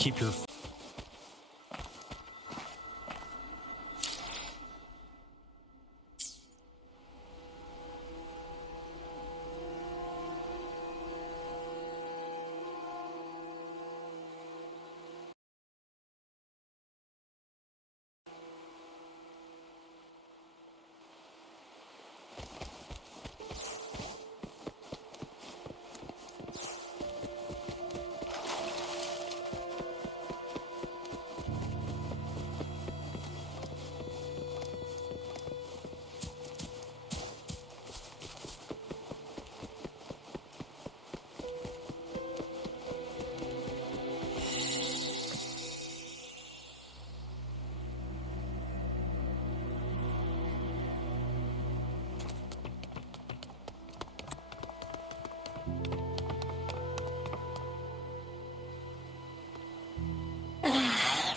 keep your...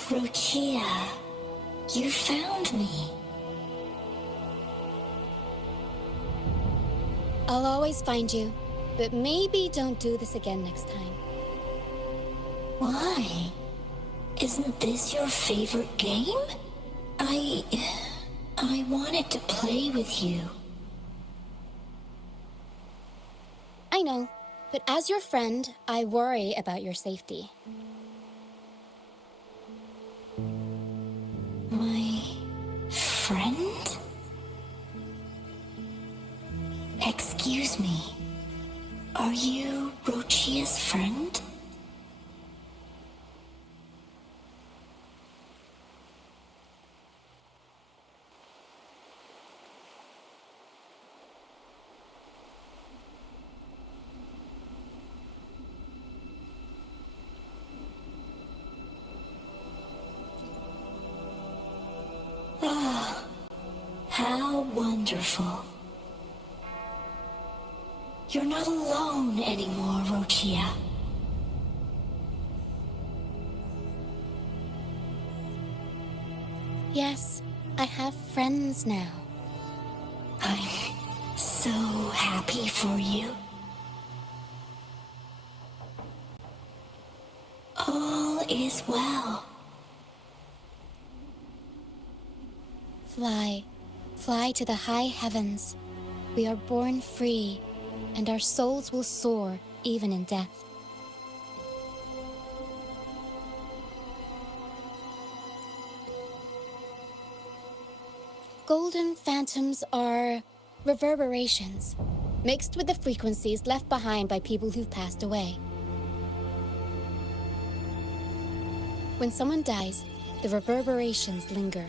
Ruchia, you found me. I'll always find you, but maybe don't do this again next time. Why? Isn't this your favorite game? I wanted to play with you. I know, but as your friend, I worry about your safety. My friend? Excuse me. Are you Rochia's friend? Ah, how wonderful. You're not alone anymore, Rochia. Yes, I have friends now. I'm so happy for you. All is well. Fly, fly to the high heavens. We are born free, and our souls will soar even in death. Golden phantoms are reverberations, mixed with the frequencies left behind by people who've passed away. When someone dies, the reverberations linger.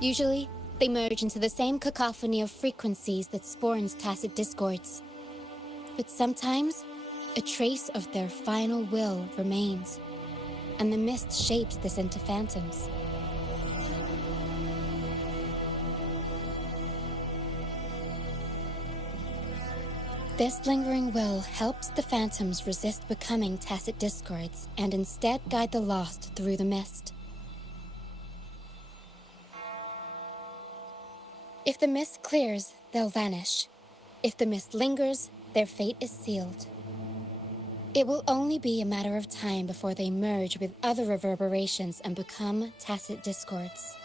Usually, they merge into the same cacophony of frequencies that spawns tacit discords. But sometimes, a trace of their final will remains, and the mist shapes this into phantoms. This lingering will helps the phantoms resist becoming tacit discords and instead guide the lost through the mist. If the mist clears, they'll vanish. If the mist lingers, their fate is sealed. It will only be a matter of time before they merge with other reverberations and become tacit discords.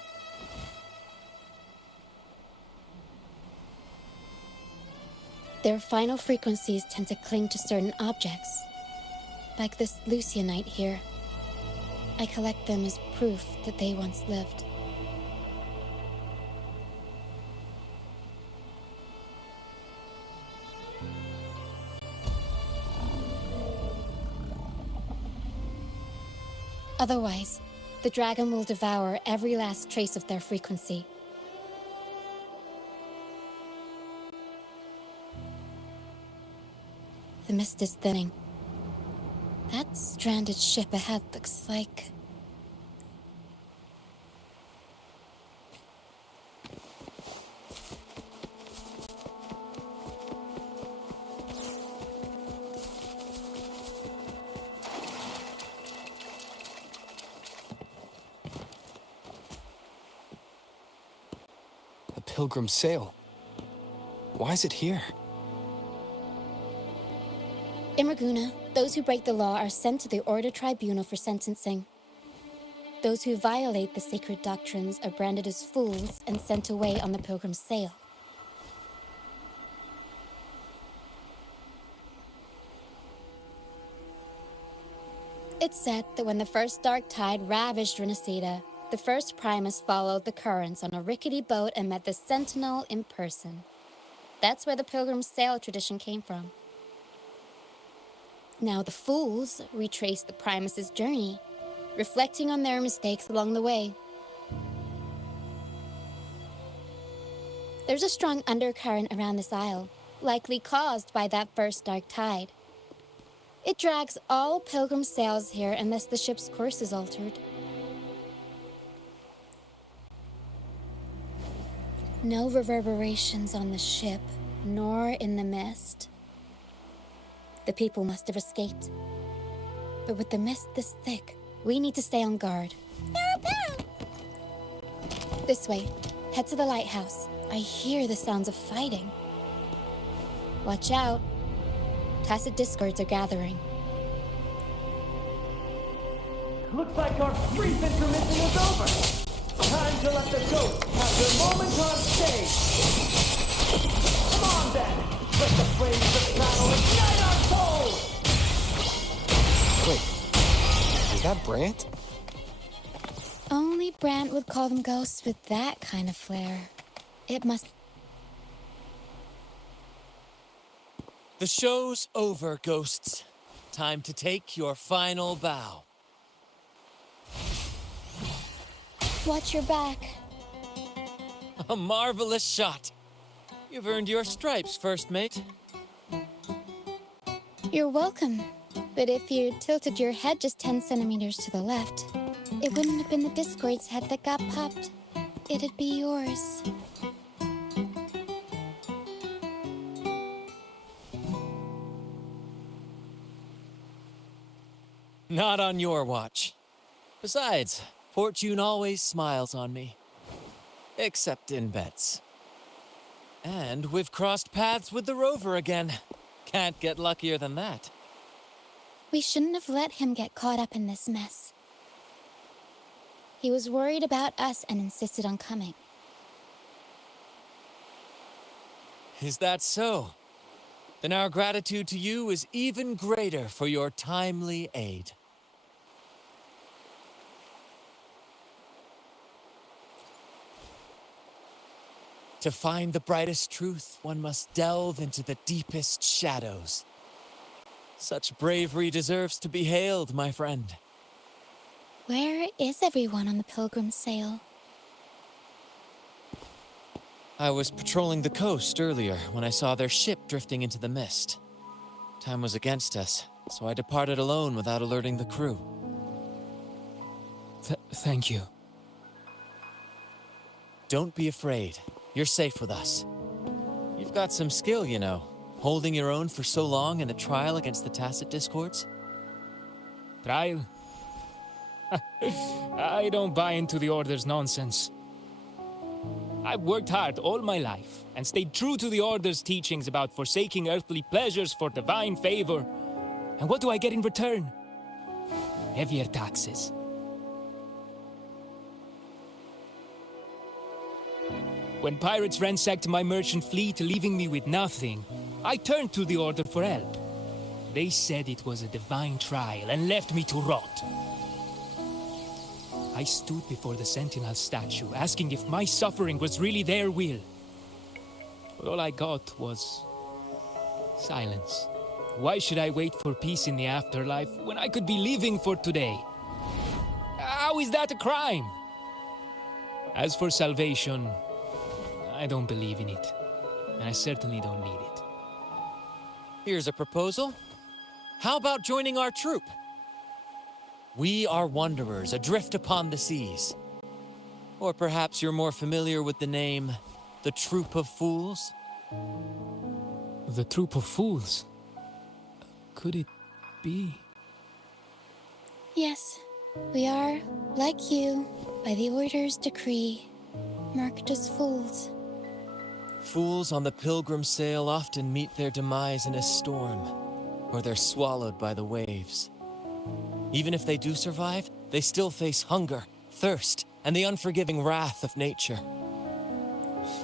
Their final frequencies tend to cling to certain objects, like this Lucianite here. I collect them as proof that they once lived. Otherwise, the dragon will devour every last trace of their frequency. The mist is thinning. That stranded ship ahead looks like... A pilgrim sail. Why is it here? In Raguna, those who break the law are sent to the Order Tribunal for sentencing. Those who violate the sacred doctrines are branded as fools and sent away on the pilgrim's sail. It's said that when the first dark tide ravaged Renacida, the first Primus followed the currents on a rickety boat and met the Sentinel in person. That's where the pilgrim's sail tradition came from. Now the fools retrace the Primus's journey, reflecting on their mistakes along the way. There's a strong undercurrent around this isle, likely caused by that first dark tide. It drags all pilgrim sails here unless the ship's course is altered. No reverberations on the ship, nor in the mist. The people must have escaped. But with the mist this thick, we need to stay on guard. This way. Head to the lighthouse. I hear the sounds of fighting. Watch out. Tacit discords are gathering. Looks like our brief intermission is over. Time to let the ghosts have their moment on stage. Come on then. Let the flames of battle ignite our souls. Wait, is that Brant? Only Brant would call them ghosts with that kind of flair. It must... The show's over, ghosts. Time to take your final bow. Watch your back. A marvelous shot. You've earned your stripes, first mate. You're welcome. But if you tilted your head just 10 centimeters to the left, it wouldn't have been the Discord's head that got popped. It'd be yours. Not on your watch. Besides, fortune always smiles on me. Except in bets. And we've crossed paths with the rover again. Can't get luckier than that. We shouldn't have let him get caught up in this mess. He was worried about us and insisted on coming. Is that so? Then our gratitude to you is even greater for your timely aid. To find the brightest truth, one must delve into the deepest shadows. Such bravery deserves to be hailed, my friend. Where is everyone on the pilgrim's sail? I was patrolling the coast earlier when I saw their ship drifting into the mist. Time was against us, so I departed alone without alerting the crew. Thank you. Don't be afraid. You're safe with us. You've got some skill, you know, holding your own for so long in a trial against the Tacit Discords. Trial? I don't buy into the Order's nonsense. I've worked hard all my life and stayed true to the Order's teachings about forsaking earthly pleasures for divine favor. And what do I get in return? Heavier taxes. When pirates ransacked my merchant fleet, leaving me with nothing, I turned to the Order for help. They said it was a divine trial and left me to rot. I stood before the Sentinel statue, asking if my suffering was really their will. But all I got was silence. Why should I wait for peace in the afterlife when I could be living for today? How is that a crime? As for salvation, I don't believe in it, and I certainly don't need it. Here's a proposal. How about joining our troop? We are wanderers adrift upon the seas. Or perhaps you're more familiar with the name, the Troop of Fools? The Troop of Fools? Could it be? Yes, we are, like you, by the Order's decree, marked as fools. Fools on the pilgrim sail often meet their demise in a storm. or they're swallowed by the waves. Even if they do survive, they still face hunger, thirst, and the unforgiving wrath of nature.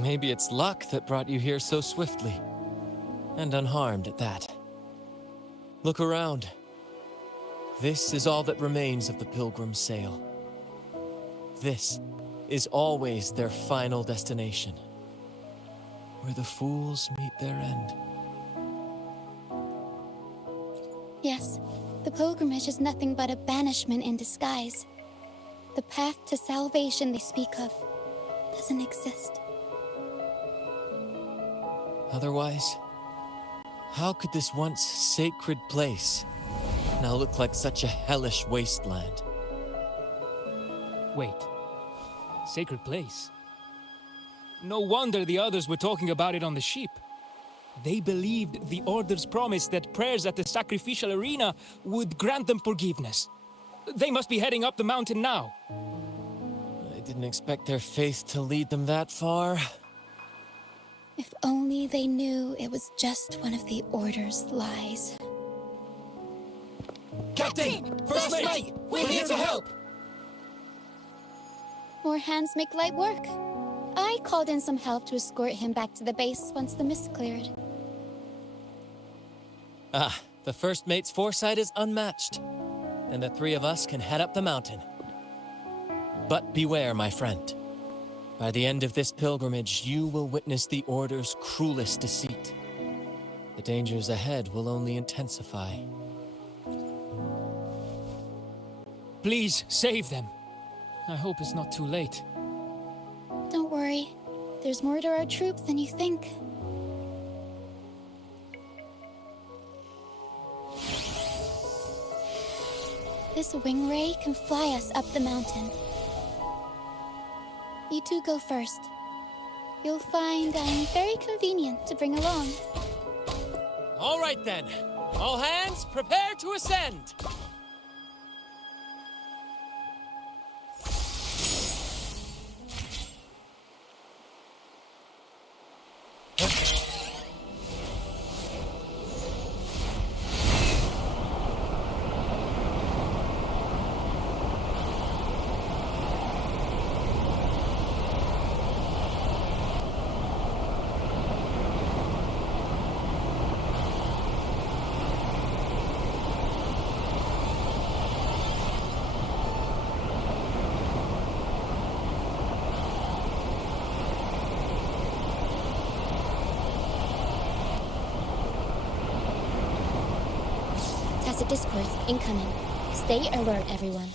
Maybe it's luck that brought you here so swiftly, and unharmed at that. Look around. This is all that remains of the Pilgrim's sail. This is always their final destination, where the fools meet their end. Yes, the pilgrimage is nothing but a banishment in disguise. The path to salvation they speak of doesn't exist. Otherwise, how could this once sacred place now look like such a hellish wasteland? Wait. Sacred place? No wonder the others were talking about it on the ship. They believed the Order's promise that prayers at the sacrificial arena would grant them forgiveness. They must be heading up the mountain now. I didn't expect their faith to lead them that far. If only they knew it was just one of the Order's lies. Captain! First Mate! We're here to help! More hands make light work. I called in some help to escort him back to the base once the mist cleared. Ah, the First Mate's foresight is unmatched. And the three of us can head up the mountain. But beware, my friend. By the end of this pilgrimage, you will witness the Order's cruelest deceit. The dangers ahead will only intensify. Please, save them. I hope it's not too late. Don't worry. There's more to our troop than you think. This wing ray can fly us up the mountain. You two go first. You'll find I'm very convenient to bring along. All right then. All hands, prepare to ascend! Tacit discourse incoming. Stay alert, everyone.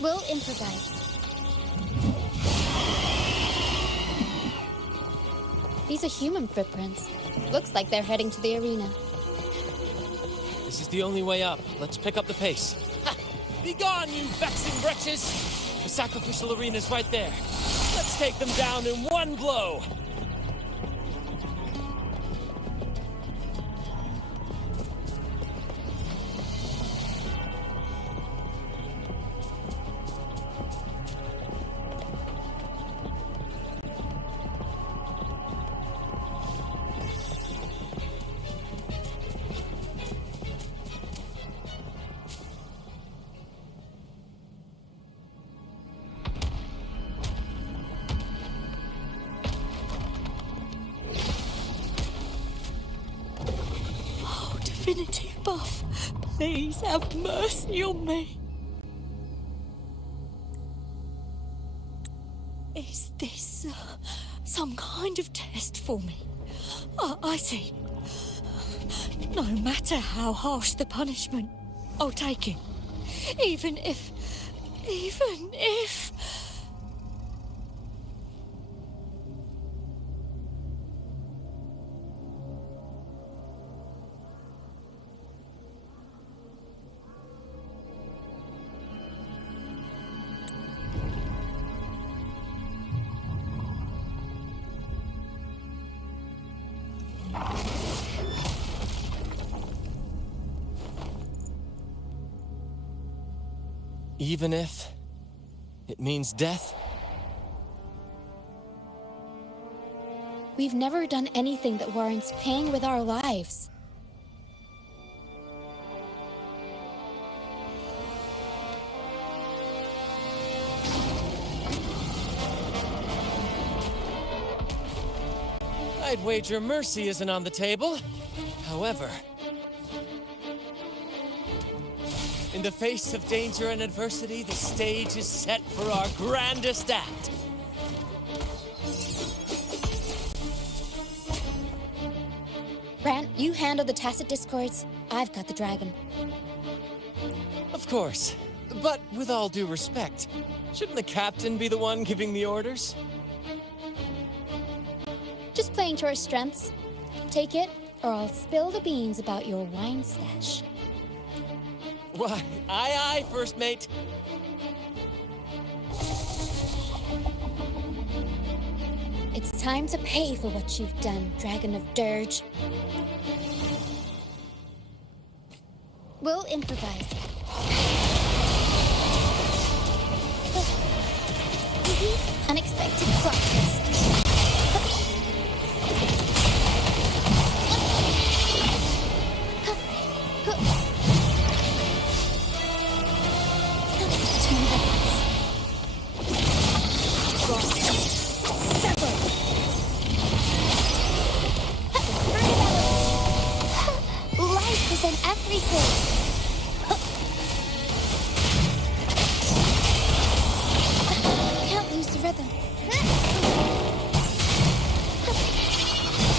We'll improvise. These are human footprints. Looks like they're heading to the arena. This is the only way up. Let's pick up the pace. Ha! Be gone, you vexing wretches! The sacrificial arena's right there. Let's take them down in one blow! Divinity Buff, please have mercy on me. Is this some kind of test for me? I see. No matter how harsh the punishment, I'll take it. Even if... Even if it means death? We've never done anything that warrants paying with our lives. I'd wager mercy isn't on the table. However, in the face of danger and adversity, the stage is set for our grandest act. Brant, you handle the tacit discords. I've got the dragon. Of course. But with all due respect, shouldn't the captain be the one giving the orders? Just playing to our strengths. Take it, or I'll spill the beans about your wine stash. Why, aye, first mate. It's time to pay for what you've done, Dragon of Dirge. We'll improvise. Unexpected plot twist. Life is in everything. Can't lose the rhythm.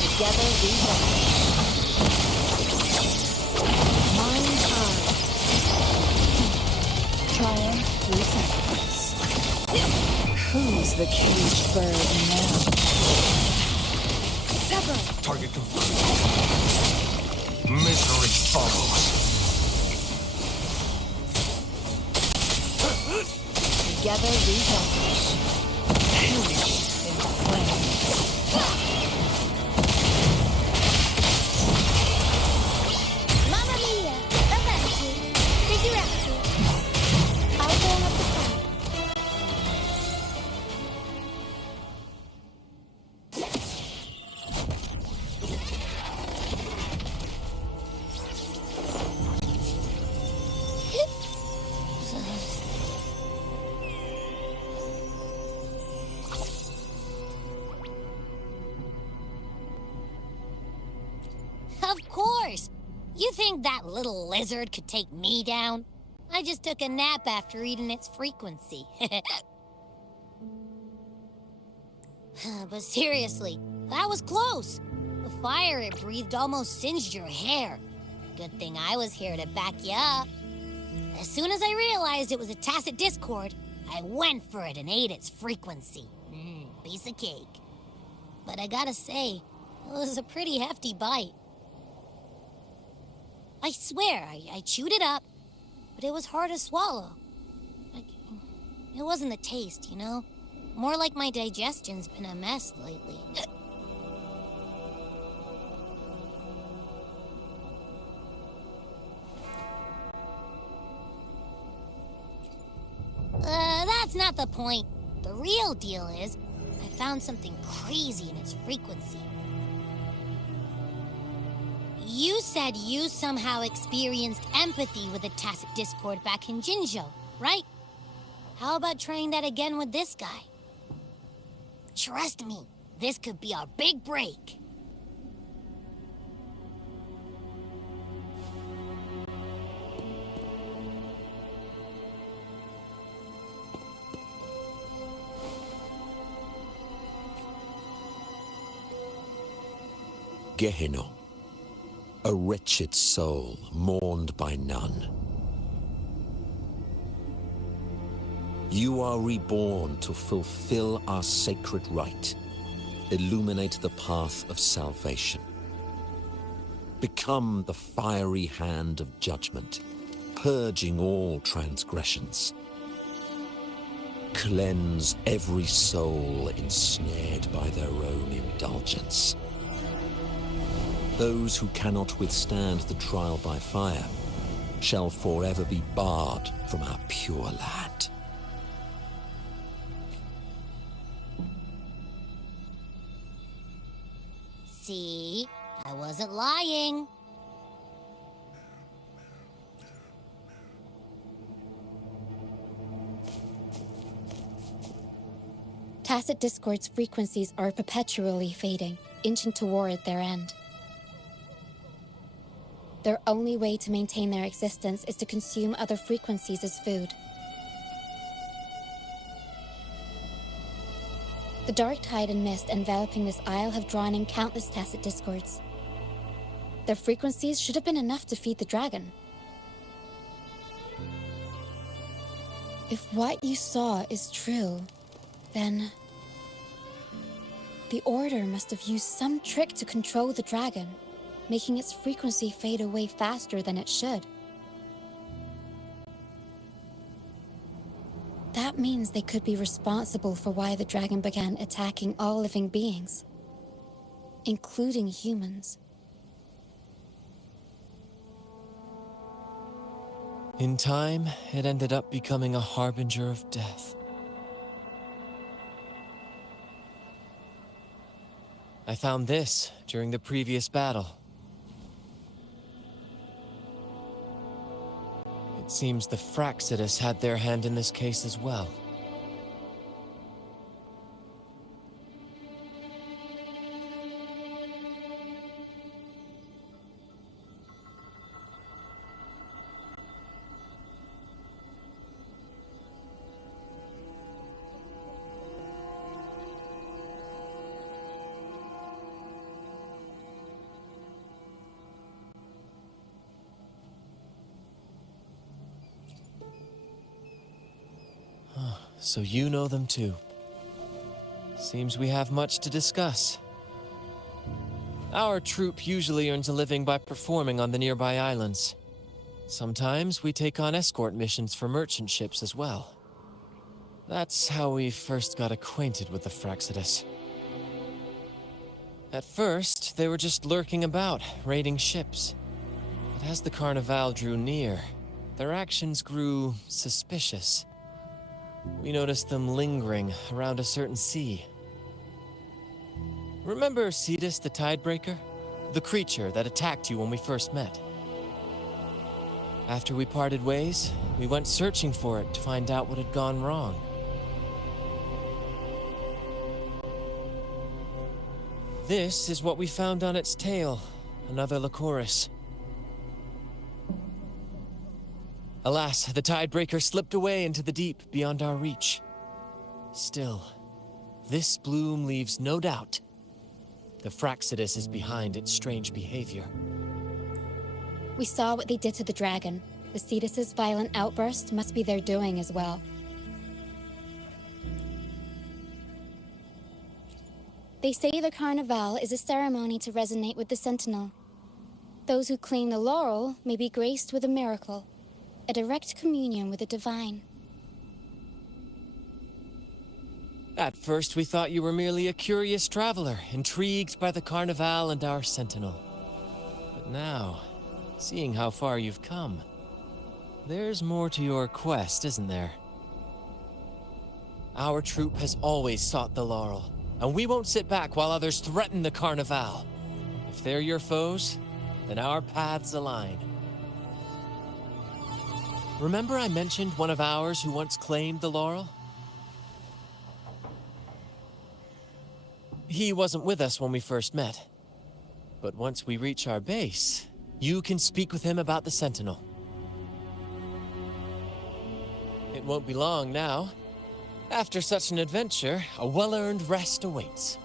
Together we go. Mind eye. Triumph through seconds. Who's the caged bird now? Sever. Target confirmed. Misery follows. Together we vanish. Perish in flames. Mamma mia! Avanti! Figurati! I'll go up the front. Of course! You think that little lizard could take me down? I just took a nap after eating its frequency. But seriously, that was close. The fire it breathed almost singed your hair. Good thing I was here to back you up. As soon as I realized it was a tacit discord, I went for it and ate its frequency. Piece of cake. But I gotta say, it was a pretty hefty bite. I swear, I chewed it up, but it was hard to swallow. It wasn't the taste, you know? More like my digestion's been a mess lately. That's not the point. The real deal is, I found something crazy in its frequency. You said you somehow experienced empathy with the tacit discord back in Jinzhou, right? How about trying that again with this guy? Trust me, this could be our big break. Gehenna, a wretched soul mourned by none. You are reborn to fulfill our sacred rite, illuminate the path of salvation. Become the fiery hand of judgment, purging all transgressions. Cleanse every soul ensnared by their own indulgence. Those who cannot withstand the trial by fire shall forever be barred from our pure land. See, I wasn't lying. Tacit discord's frequencies are perpetually fading, inching toward their end. Their only way to maintain their existence is to consume other frequencies as food. The dark tide and mist enveloping this isle have drawn in countless tacit discords. Their frequencies should have been enough to feed the dragon. If what you saw is true, then the Order must have used some trick to control the dragon, making its frequency fade away faster than it should. That means they could be responsible for why the dragon began attacking all living beings, including humans. In time, it ended up becoming a harbinger of death. I found this during the previous battle. It seems the Fraxidus had their hand in this case as well. So you know them too. Seems we have much to discuss. Our troupe usually earns a living by performing on the nearby islands. Sometimes we take on escort missions for merchant ships as well. That's how we first got acquainted with the Fraxidus. At first, they were just lurking about, raiding ships. But as the Carnival drew near, their actions grew suspicious. We noticed them lingering around a certain sea. Remember Cetus the Tidebreaker? The creature that attacked you when we first met. After we parted ways, we went searching for it to find out what had gone wrong. This is what we found on its tail, another Lycoris. Alas, the Tidebreaker slipped away into the deep beyond our reach. Still, this bloom leaves no doubt. The Fraxidus is behind its strange behavior. We saw what they did to the dragon, The Cetus's violent outburst must be their doing as well. They say the Carnival is a ceremony to resonate with the Sentinel. Those who claim the laurel may be graced with a miracle, a direct communion with the divine. At first, we thought you were merely a curious traveler, intrigued by the Carnival and our Sentinel. But now, seeing how far you've come, there's more to your quest, isn't there? Our troop has always sought the laurel, and we won't sit back while others threaten the Carnival. If they're your foes, then our paths align. Remember I mentioned one of ours who once claimed the laurel? He wasn't with us when we first met. But once we reach our base, you can speak with him about the Sentinel. It won't be long now. After such an adventure, a well-earned rest awaits.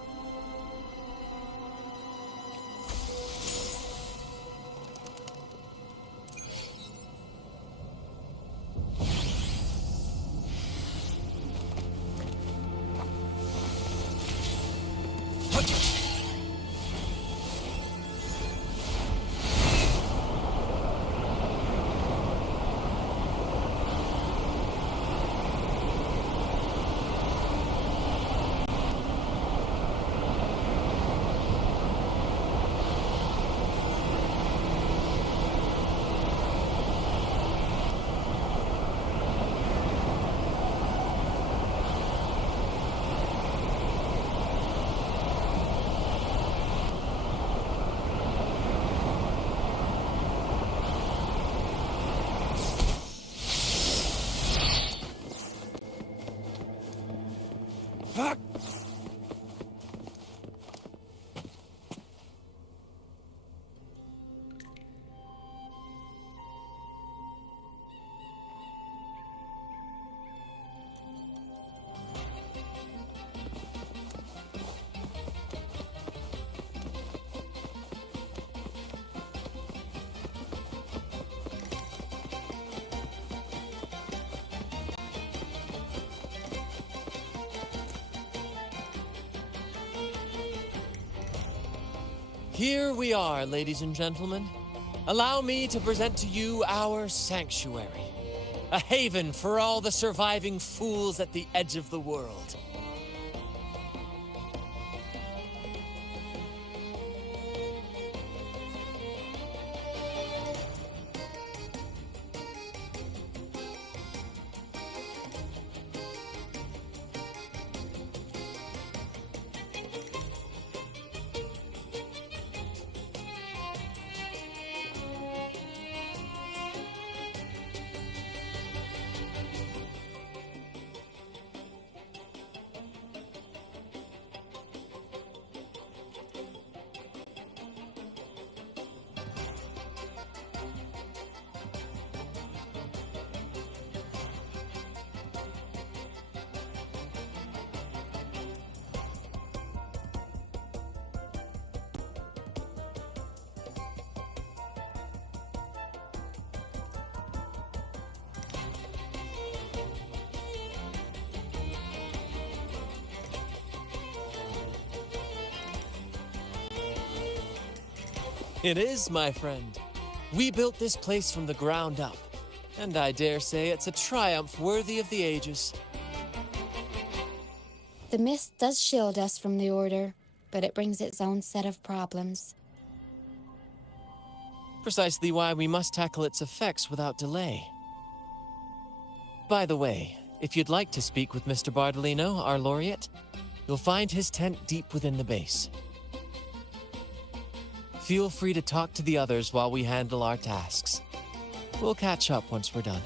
Here we are, ladies and gentlemen. Allow me to present to you our sanctuary, a haven for all the surviving fools at the edge of the world. It is, my friend. We built this place from the ground up, and I dare say it's a triumph worthy of the ages. The mist does shield us from the Order, but it brings its own set of problems. Precisely why we must tackle its effects without delay. By the way, if you'd like to speak with Mr. Bardolino, our laureate, you'll find his tent deep within the base. Feel free to talk to the others while we handle our tasks. We'll catch up once we're done.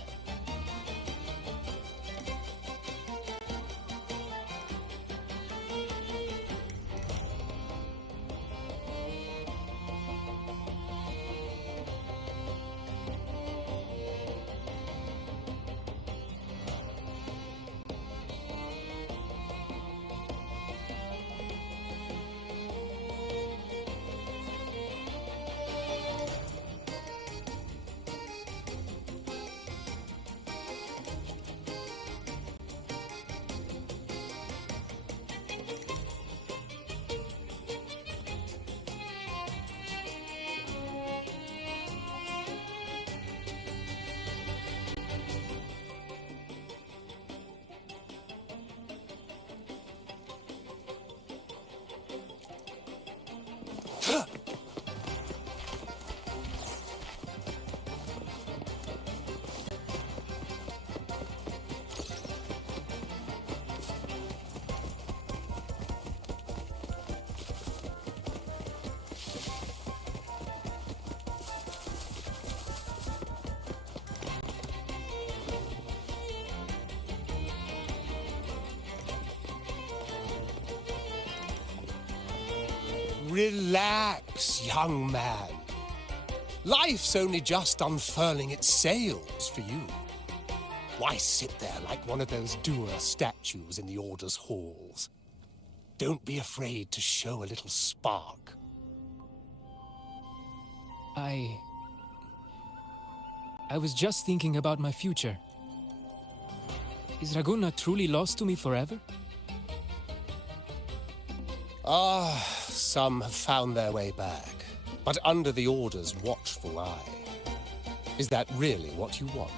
relax, young man. Life's only just unfurling its sails for you. Why sit there like one of those dour statues in the Order's halls? Don't be afraid to show a little spark. I was just thinking about my future. Is Raguna truly lost to me forever? Some have found their way back, but under the Order's watchful eye. Is that really what you want?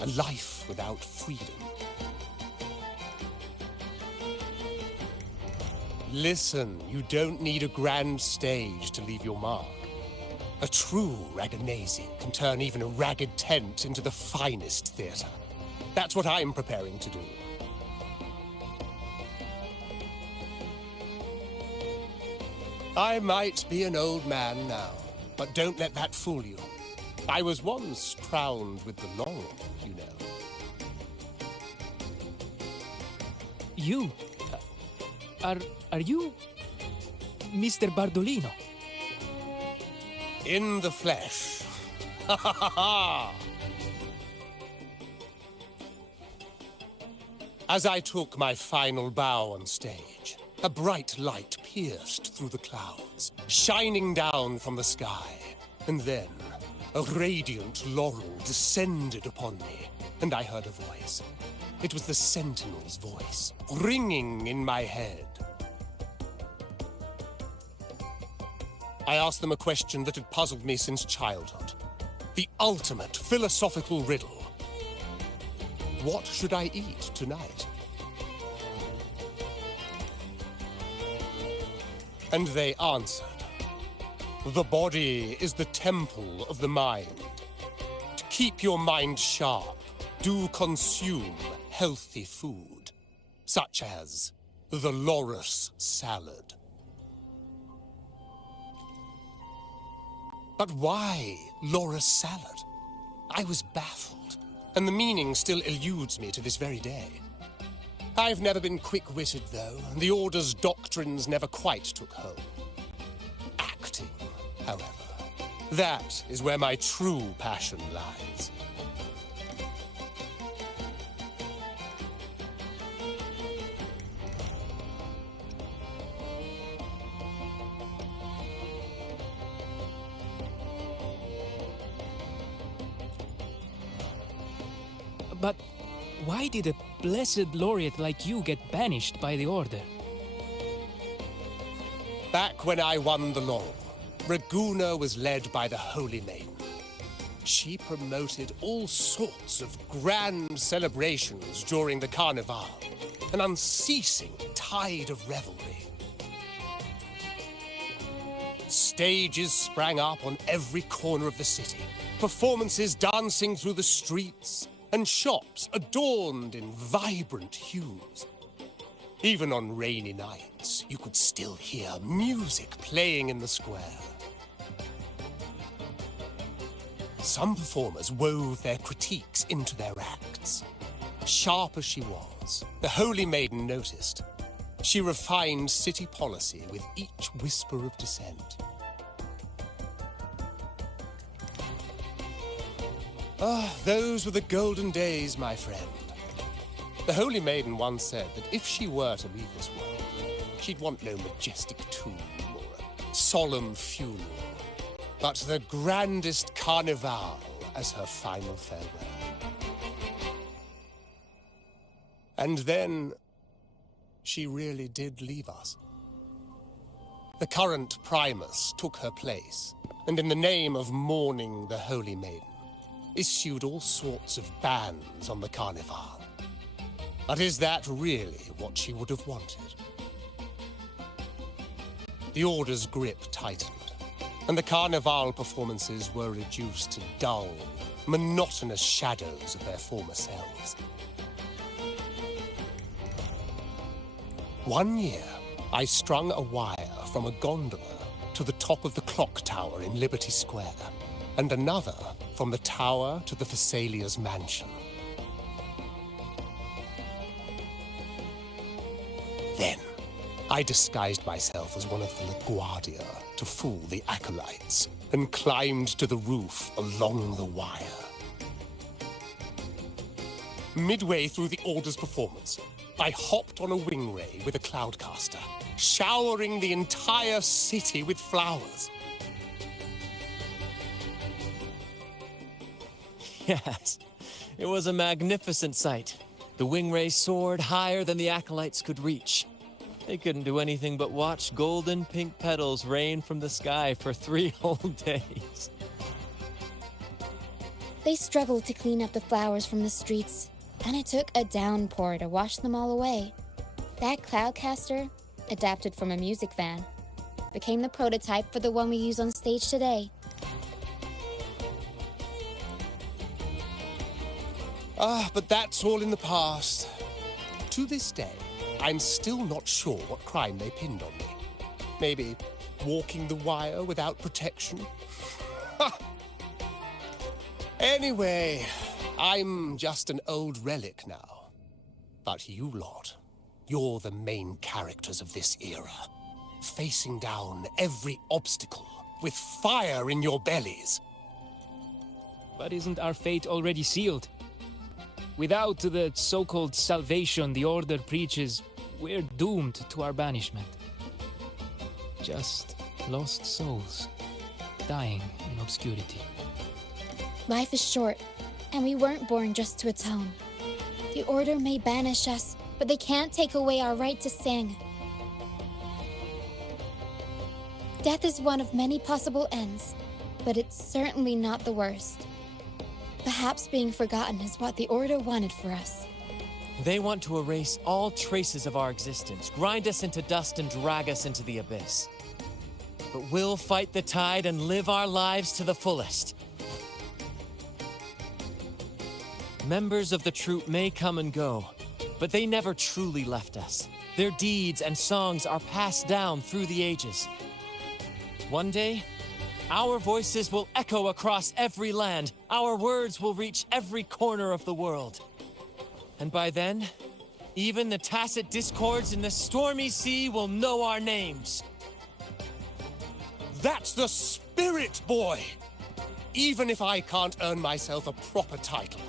A life without freedom? Listen, you don't need a grand stage to leave your mark. A true Raganese can turn even a ragged tent into the finest theater. That's what I'm preparing to do. I might be an old man now, but don't let that fool you. I was once crowned with the laurel, you know. You? Are you Mr. Bardolino? In the flesh. Ha ha ha ha! As I took my final bow on stage, a bright light pierced through the clouds, shining down from the sky. And then, a radiant laurel descended upon me, and I heard a voice. It was the Sentinel's voice, ringing in my head. I asked them a question that had puzzled me since childhood. The ultimate philosophical riddle. What should I eat tonight? And they answered. The body is the temple of the mind. To keep your mind sharp, do consume healthy food, such as the loris salad. But why loris salad? I was baffled, and the meaning still eludes me to this very day. I've never been quick-witted, though, and the Order's doctrines never quite took hold. Acting, however, that is where my true passion lies. But why did a blessed laureate like you get banished by the Order? Back when I won the laurel, Raguna was led by the Holy Maiden. She promoted all sorts of grand celebrations during the Carnival, an unceasing tide of revelry. Stages sprang up on every corner of the city, performances dancing through the streets, and shops adorned in vibrant hues. Even on rainy nights, you could still hear music playing in the square. Some performers wove their critiques into their acts. Sharp as she was, the Holy Maiden noticed. She refined city policy with each whisper of dissent. Those were the golden days, my friend. The Holy Maiden once said that if she were to leave this world, she'd want no majestic tomb or a solemn funeral, but the grandest carnival as her final farewell. And then, she really did leave us. The current Primus took her place, and in the name of mourning the Holy Maiden, issued all sorts of bans on the Carnival. But is that really what she would have wanted? The Order's grip tightened, and the Carnival performances were reduced to dull, monotonous shadows of their former selves. One year, I strung a wire from a gondola to the top of the clock tower in Liberty Square, and another from the tower to the Thessalia's mansion. Then, I disguised myself as one of the LaGuardia to fool the acolytes, and climbed to the roof along the wire. Midway through the Order's performance, I hopped on a wing ray with a cloudcaster, showering the entire city with flowers. Yes, it was a magnificent sight. The wing ray soared higher than the acolytes could reach. They couldn't do anything but watch golden pink petals rain from the sky for 3 whole days. They struggled to clean up the flowers from the streets, and it took a downpour to wash them all away. That cloudcaster, adapted from a music van, became the prototype for the one we use on stage today. But that's all in the past. To this day, I'm still not sure what crime they pinned on me. Maybe walking the wire without protection? Anyway, I'm just an old relic now. But you lot, you're the main characters of this era, facing down every obstacle with fire in your bellies. But isn't our fate already sealed? Without the so-called salvation the Order preaches, we're doomed to our banishment. Just lost souls, dying in obscurity. Life is short, and we weren't born just to atone. The Order may banish us, but they can't take away our right to sing. Death is one of many possible ends, but it's certainly not the worst. Perhaps being forgotten is what the Order wanted for us. They want to erase all traces of our existence, grind us into dust and drag us into the abyss. But we'll fight the tide and live our lives to the fullest. Members of the troupe may come and go, but they never truly left us. Their deeds and songs are passed down through the ages. One day, our voices will echo across every land. Our words will reach every corner of the world. And by then, even the tacit discords in the stormy sea will know our names. That's the spirit, boy! Even if I can't earn myself a proper title,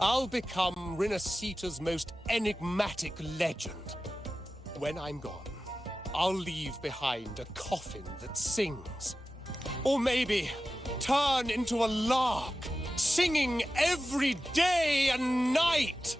I'll become Rinasita's most enigmatic legend. When I'm gone, I'll leave behind a coffin that sings. Or maybe turn into a lark, singing every day and night!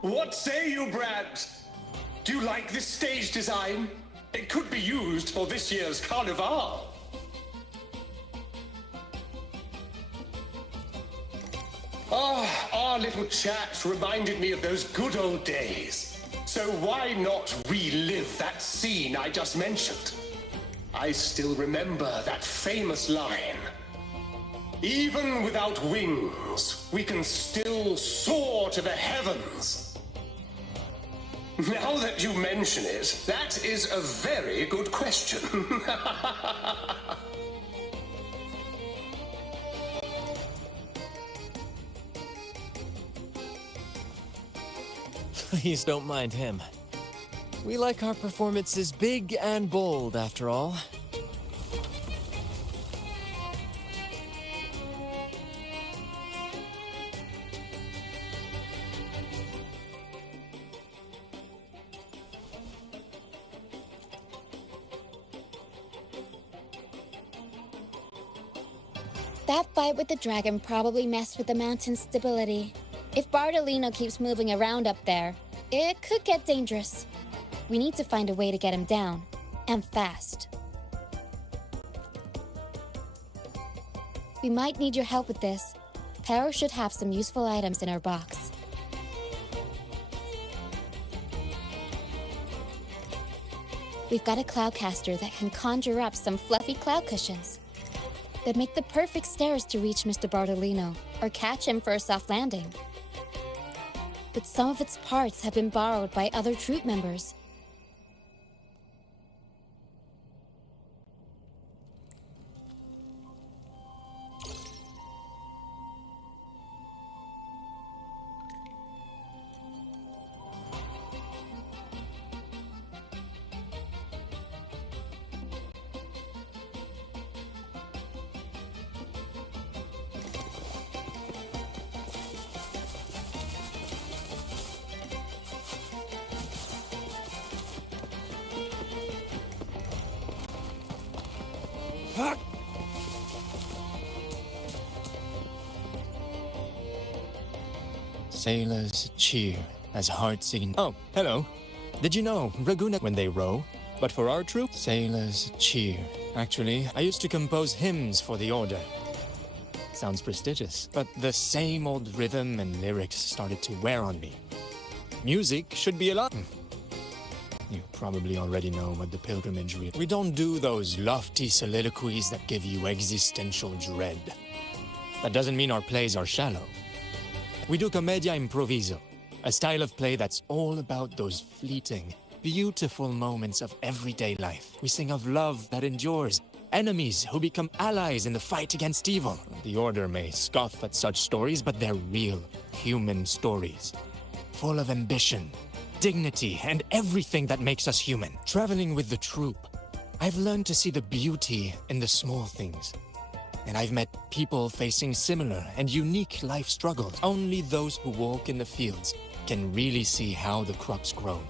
What say you, Brad? Do you like this stage design? It could be used for this year's carnival. Our little chat reminded me of those good old days. So why not relive that scene I just mentioned? I still remember that famous line. Even without wings, we can still soar to the heavens. Now that you mention it, that is a very good question. Please don't mind him. We like our performances big and bold, after all. That fight with the dragon probably messed with the mountain's stability. If Bardolino keeps moving around up there, it could get dangerous. We need to find a way to get him down, and fast. We might need your help with this. Pero should have some useful items in our box. We've got a cloudcaster that can conjure up some fluffy cloud cushions. They'd make the perfect stairs to reach Mr. Bartolino, or catch him for a soft landing. But some of its parts have been borrowed by other troop members. Sailors cheer as hearts sing. Oh, hello. Did you know Raguna when they row? But for our troop, sailors cheer. Actually, I used to compose hymns for the order. Sounds prestigious, but the same old rhythm and lyrics started to wear on me. Music should be a lot. You probably already know what the pilgrimage is. We don't do those lofty soliloquies that give you existential dread. That doesn't mean our plays are shallow. We do commedia improviso, a style of play that's all about those fleeting, beautiful moments of everyday life. We sing of love that endures, enemies who become allies in the fight against evil. The Order may scoff at such stories, but they're real, human stories, full of ambition, dignity, and everything that makes us human. Traveling with the troop, I've learned to see the beauty in the small things. And I've met people facing similar and unique life struggles. Only those who walk in the fields can really see how the crops grow.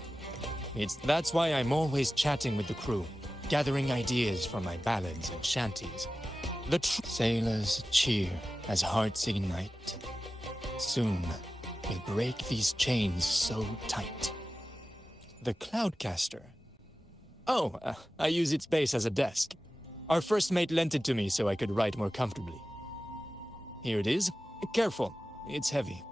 That's why I'm always chatting with the crew, gathering ideas for my ballads and shanties. The sailors cheer as hearts ignite. Soon, we'll break these chains so tight. The Cloudcaster. Oh, I use its base as a desk. Our first mate lent it to me so I could write more comfortably. Here it is. Careful, it's heavy.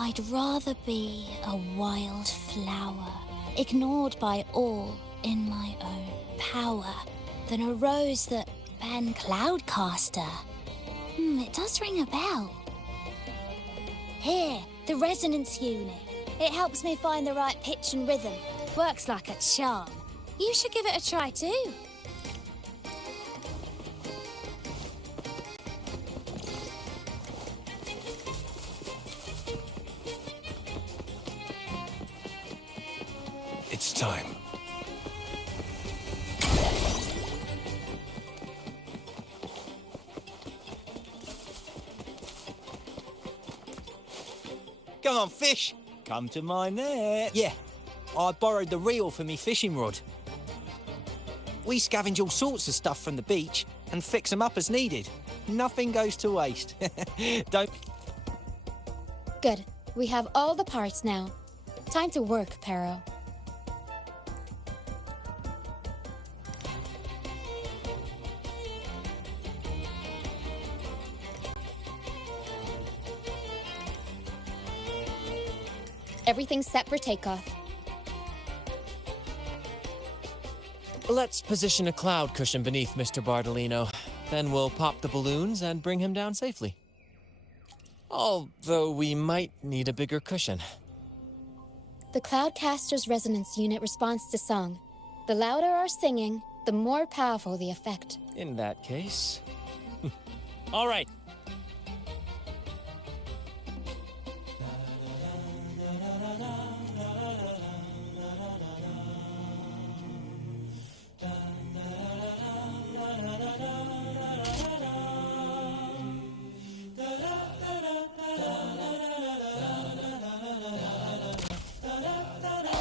I'd rather be a wild flower, ignored by all in my own power, than a rose that ban Cloudcaster. It does ring a bell. Here, the resonance unit. It helps me find the right pitch and rhythm. Works like a charm. You should give it a try too. It's time. Come on, fish. Come to my net. Yeah, I borrowed the reel for me fishing rod. We scavenge all sorts of stuff from the beach and fix them up as needed. Nothing goes to waste. Don't... Good. We have all the parts now. Time to work, Pero. Everything's set for takeoff. Let's position a cloud cushion beneath Mr. Bartolino. Then we'll pop the balloons and bring him down safely. Although we might need a bigger cushion. The Cloudcaster's resonance unit responds to song. The louder our singing, the more powerful the effect. In that case... All right.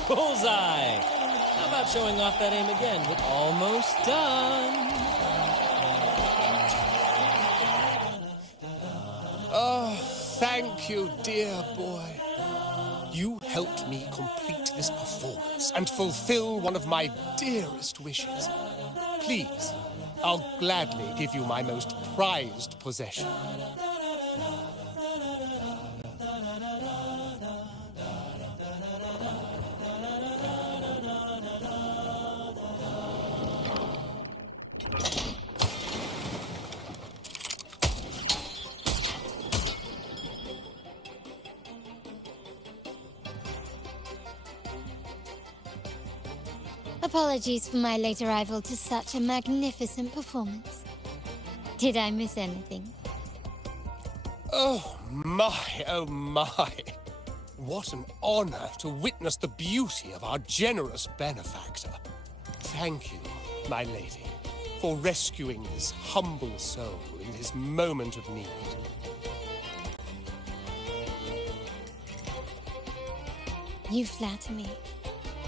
Bullseye! How about showing off that aim again? With almost done. Oh, thank you, dear boy. You helped me complete this performance and fulfill one of my dearest wishes. Please, I'll gladly give you my most prized possession. Apologies for my late arrival to such a magnificent performance. Did I miss anything? Oh my. What an honor to witness the beauty of our generous benefactor. Thank you, my lady, for rescuing this humble soul in his moment of need. You flatter me.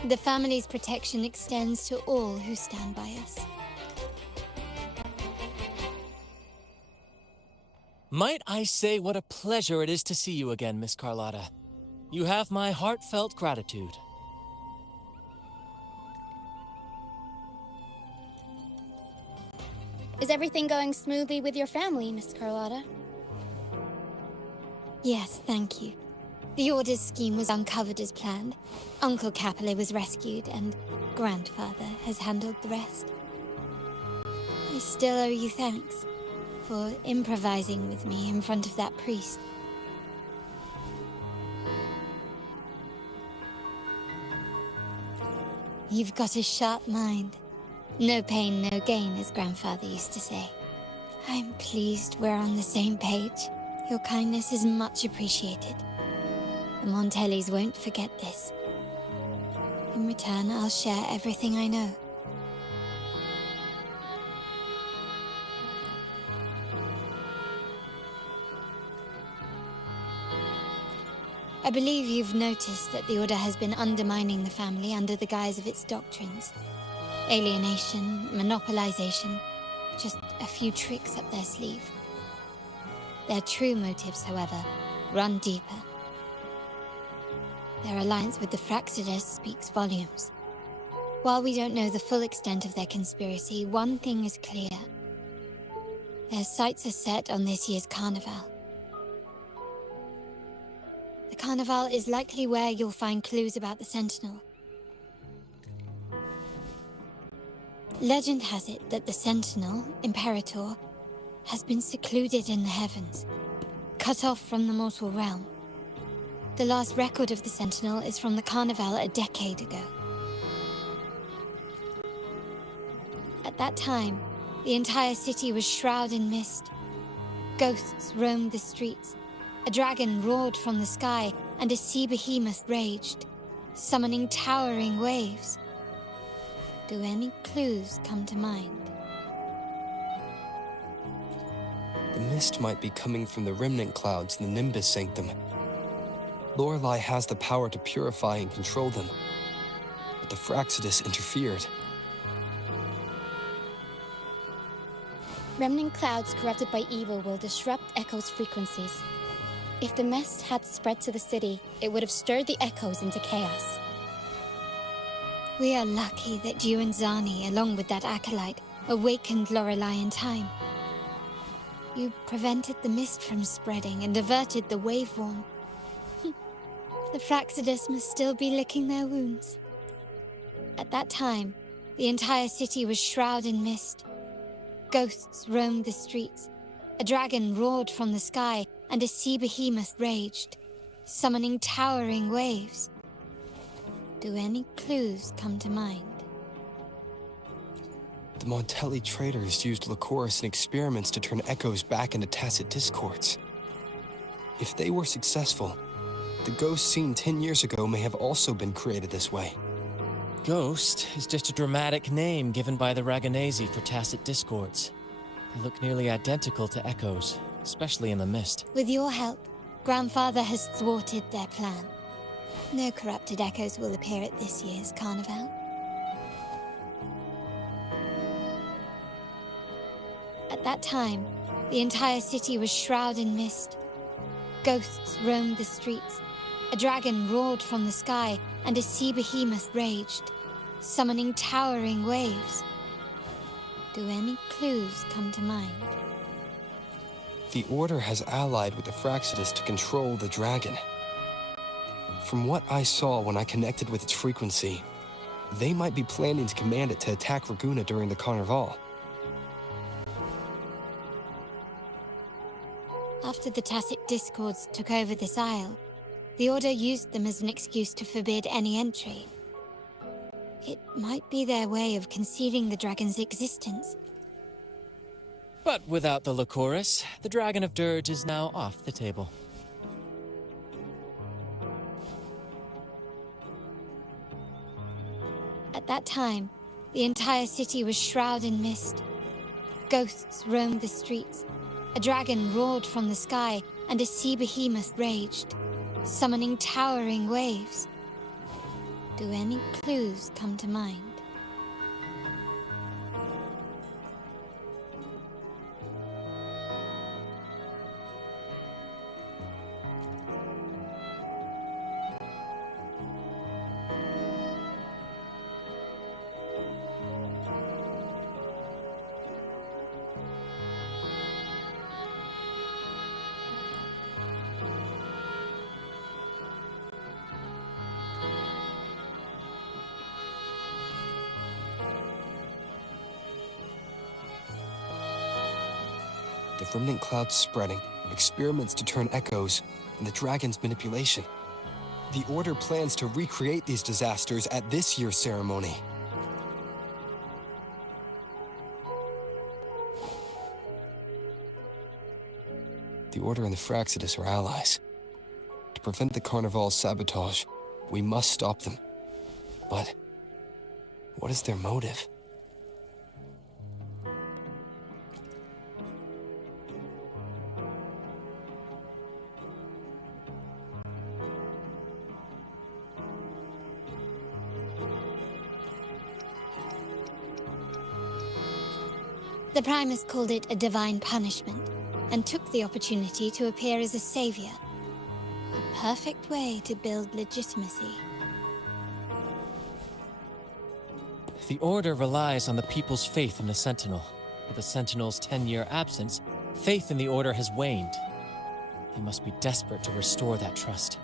The family's protection extends to all who stand by us. Might I say what a pleasure it is to see you again, Miss Carlotta. You have my heartfelt gratitude. Is everything going smoothly with your family, Miss Carlotta? Yes, thank you. The Order's scheme was uncovered as planned. Uncle Capulet was rescued, and Grandfather has handled the rest. I still owe you thanks for improvising with me in front of that priest. You've got a sharp mind. No pain, no gain, as Grandfather used to say. I'm pleased we're on the same page. Your kindness is much appreciated. The Montellis won't forget this. In return, I'll share everything I know. I believe you've noticed that the Order has been undermining the family under the guise of its doctrines. Alienation, monopolization, just a few tricks up their sleeve. Their true motives, however, run deeper. Their alliance with the Fraxidus speaks volumes. While we don't know the full extent of their conspiracy, one thing is clear. Their sights are set on this year's carnival. The carnival is likely where you'll find clues about the Sentinel. Legend has it that the Sentinel, Imperator, has been secluded in the heavens, cut off from the mortal realm. The last record of the Sentinel is from the Carnival a decade ago. At that time, the entire city was shrouded in mist. Ghosts roamed the streets. A dragon roared from the sky, and a sea behemoth raged, summoning towering waves. Do any clues come to mind? The mist might be coming from the remnant clouds in the Nimbus Sanctum. Lorelei has the power to purify and control them, but the Fraxidus interfered. Remnant clouds corrupted by evil will disrupt Echo's frequencies. If the mist had spread to the city, it would have stirred the echoes into chaos. We are lucky that you and Zani, along with that acolyte, awakened Lorelei in time. You prevented the mist from spreading and averted the wave-worn. The Fraxidus must still be licking their wounds. At that time, the entire city was shrouded in mist. Ghosts roamed the streets. A dragon roared from the sky, and a sea behemoth raged, summoning towering waves. Do any clues come to mind? The Montelli traders used Lycoris in experiments to turn echoes back into tacit discords. If they were successful, the ghosts seen 10 years ago may have also been created this way. Ghost is just a dramatic name given by the Raganesi for tacit discords. They look nearly identical to echoes, especially in the mist. With your help, Grandfather has thwarted their plan. No corrupted echoes will appear at this year's carnival. At that time, the entire city was shrouded in mist. Ghosts roamed the streets. a dragon roared from the sky, and a sea behemoth raged, summoning towering waves. Do any clues come to mind? The Order has allied with the Fraxidus to control the dragon. From what I saw when I connected with its frequency, they might be planning to command it to attack Raguna during the Carnival. After the Tacit Discords took over this isle, the Order used them as an excuse to forbid any entry. It might be their way of concealing the dragon's existence. But without the Lycoris, the Dragon of Dirge is now off the table. At that time, the entire city was shrouded in mist. Ghosts roamed the streets, a dragon roared from the sky, and a sea behemoth raged, summoning towering waves. Do any clues come to mind? The remnant cloud's spreading, experiments to turn echoes, and the dragon's manipulation. The Order plans to recreate these disasters at this year's ceremony. The Order and the Fraxidus are allies. To prevent the Carnival's sabotage, we must stop them. But what is their motive? The Primus called it a divine punishment, and took the opportunity to appear as a savior. A perfect way to build legitimacy. The Order relies on the people's faith in the Sentinel. With the Sentinel's 10-year absence, faith in the Order has waned. They must be desperate to restore that trust.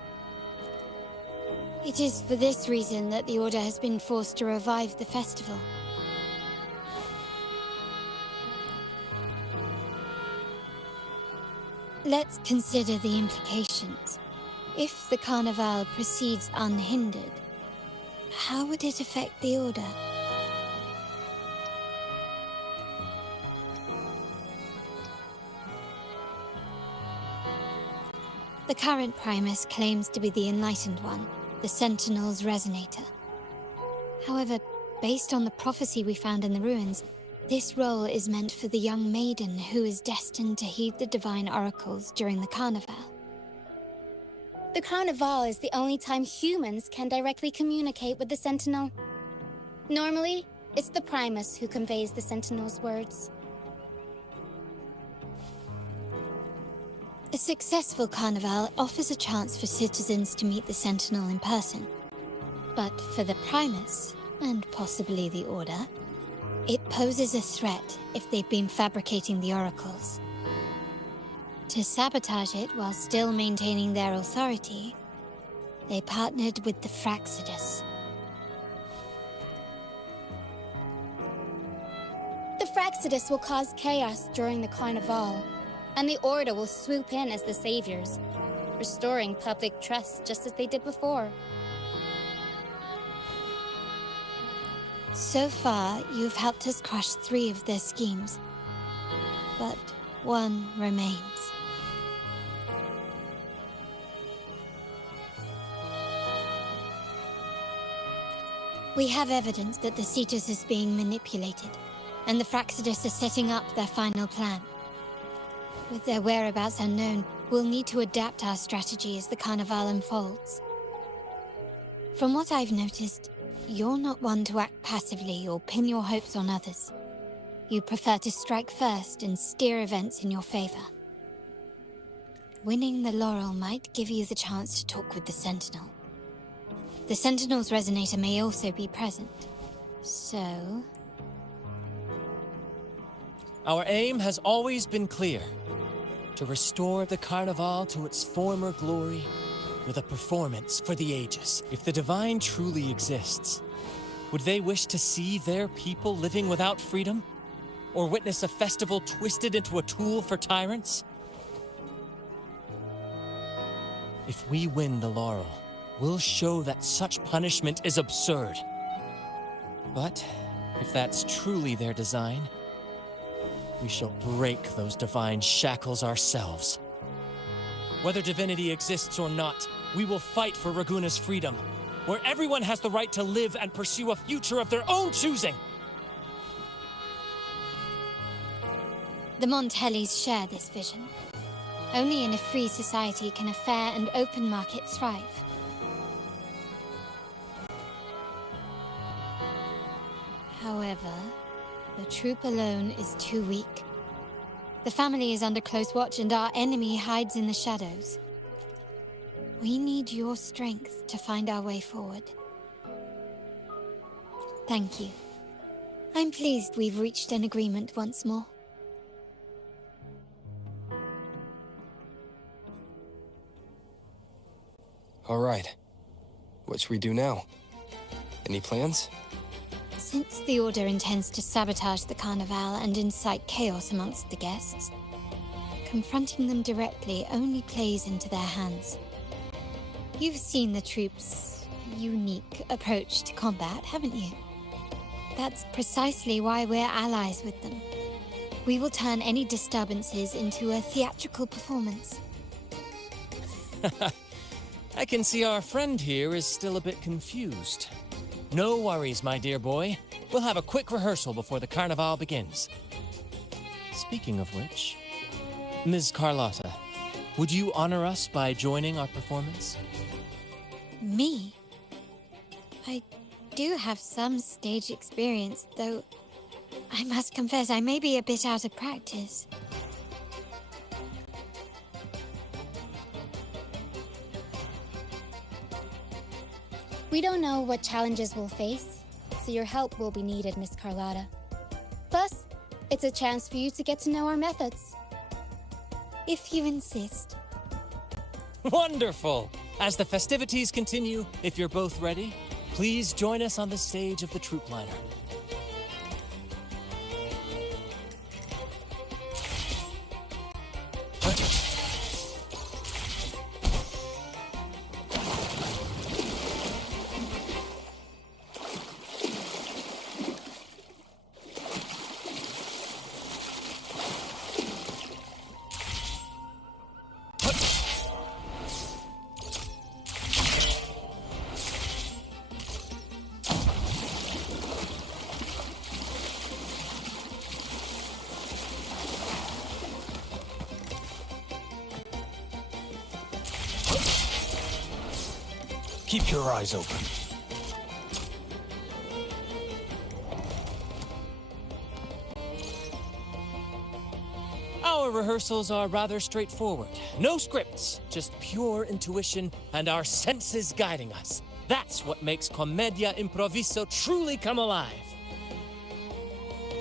It is for this reason that the Order has been forced to revive the festival. Let's consider the implications. If the Carnival proceeds unhindered, how would it affect the Order? The current Primus claims to be the Enlightened One, the Sentinel's Resonator. However, based on the prophecy we found in the ruins, this role is meant for the young maiden who is destined to heed the divine oracles during the Carnival. The Carnival is the only time humans can directly communicate with the Sentinel. Normally, it's the Primus who conveys the Sentinel's words. A successful Carnival offers a chance for citizens to meet the Sentinel in person. But for the Primus, and possibly the Order, it poses a threat if they've been fabricating the oracles. To sabotage it while still maintaining their authority, they partnered with the Fraxidus. The Fraxidus will cause chaos during the Carnival, and the Order will swoop in as the saviors, restoring public trust just as they did before. So far, you've helped us crush 3 of their schemes, but one remains. We have evidence that the Cetus is being manipulated, and the Fraxidus are setting up their final plan. With their whereabouts unknown, we'll need to adapt our strategy as the Carnival unfolds. From what I've noticed, you're not one to act passively or pin your hopes on others. You prefer to strike first and steer events in your favor. winning the laurel might give you the chance to talk with the Sentinel. The Sentinel's resonator may also be present. So... Our aim has always been clear. To restore the Carnival to its former glory with a performance for the ages. If the Divine truly exists, would they wish to see their people living without freedom? Or witness a festival twisted into a tool for tyrants? If we win the laurel, we'll show that such punishment is absurd. But if that's truly their design, we shall break those divine shackles ourselves. Whether divinity exists or not, we will fight for Raguna's freedom, where everyone has the right to live and pursue a future of their own choosing. The Montellis share this vision. Only in a free society can a fair and open market thrive. However, the troop alone is too weak. The family is under close watch and our enemy hides in the shadows. We need your strength to find our way forward. Thank you. I'm pleased we've reached an agreement once more. All right. What should we do now? Any plans? Since the Order intends to sabotage the Carnival and incite chaos amongst the guests, confronting them directly only plays into their hands. You've seen the troops' unique approach to combat, haven't you? That's precisely why we're allies with them. We will turn any disturbances into a theatrical performance. I can see our friend here is still a bit confused. No worries, my dear boy. We'll have a quick rehearsal before the Carnival begins. Speaking of which, Ms. Carlotta, would you honor us by joining our performance? Me? I do have some stage experience, though I must confess I may be a bit out of practice. We don't know what challenges we'll face, so your help will be needed, Miss Carlotta. Plus, it's a chance for you to get to know our methods. If you insist. Wonderful! As the festivities continue, if you're both ready, please join us on the stage of the troop liner. Keep your eyes open. Our rehearsals are rather straightforward. No scripts, just pure intuition and our senses guiding us. That's what makes Commedia Improviso truly come alive.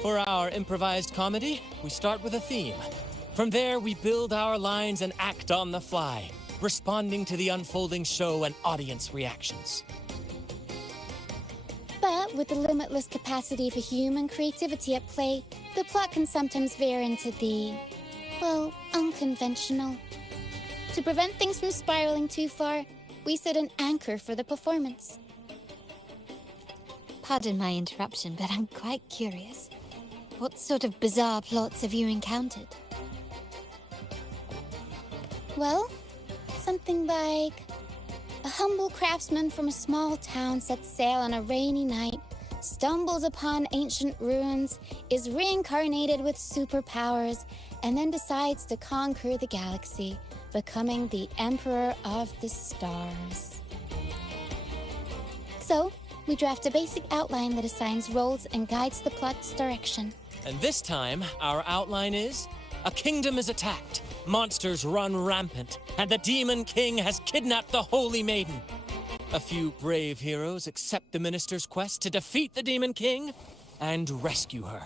For our improvised comedy, we start with a theme. From there, we build our lines and act on the fly, responding to the unfolding show and audience reactions. But with the limitless capacity for human creativity at play, the plot can sometimes veer into the, well, unconventional. To prevent things from spiraling too far, we set an anchor for the performance. Pardon my interruption, but I'm quite curious. What sort of bizarre plots have you encountered? Well, something like a humble craftsman from a small town sets sail on a rainy night, stumbles upon ancient ruins, is reincarnated with superpowers, and then decides to conquer the galaxy, becoming the Emperor of the Stars. So, we draft a basic outline that assigns roles and guides the plot's direction. And this time, our outline is, a kingdom is attacked. monsters run rampant, and the Demon King has kidnapped the Holy Maiden. A few brave heroes accept the minister's quest to defeat the Demon King and rescue her.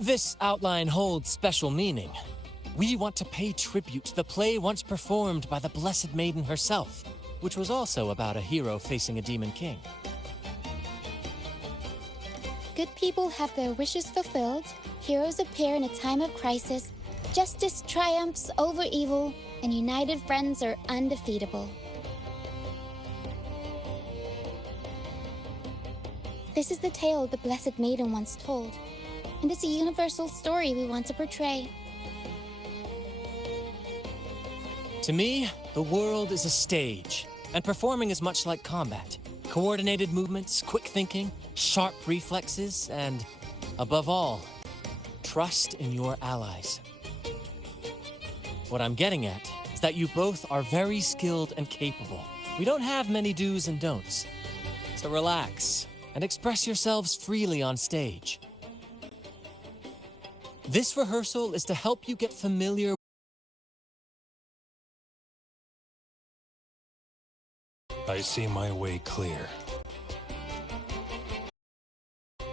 This outline holds special meaning. We want to pay tribute to the play once performed by the Blessed Maiden herself, which was also about a hero facing a Demon King. Good people have their wishes fulfilled, heroes appear in a time of crisis, justice triumphs over evil, and united friends are undefeatable. This is the tale the Blessed Maiden once told, and it's a universal story we want to portray. To me, the world is a stage, and performing is much like combat. Coordinated movements, quick thinking, sharp reflexes, and, above all, trust in your allies. What I'm getting at is that you both are very skilled and capable. We don't have many do's and don'ts. So relax and express yourselves freely on stage. This rehearsal is to help you get familiar. I see my way clear.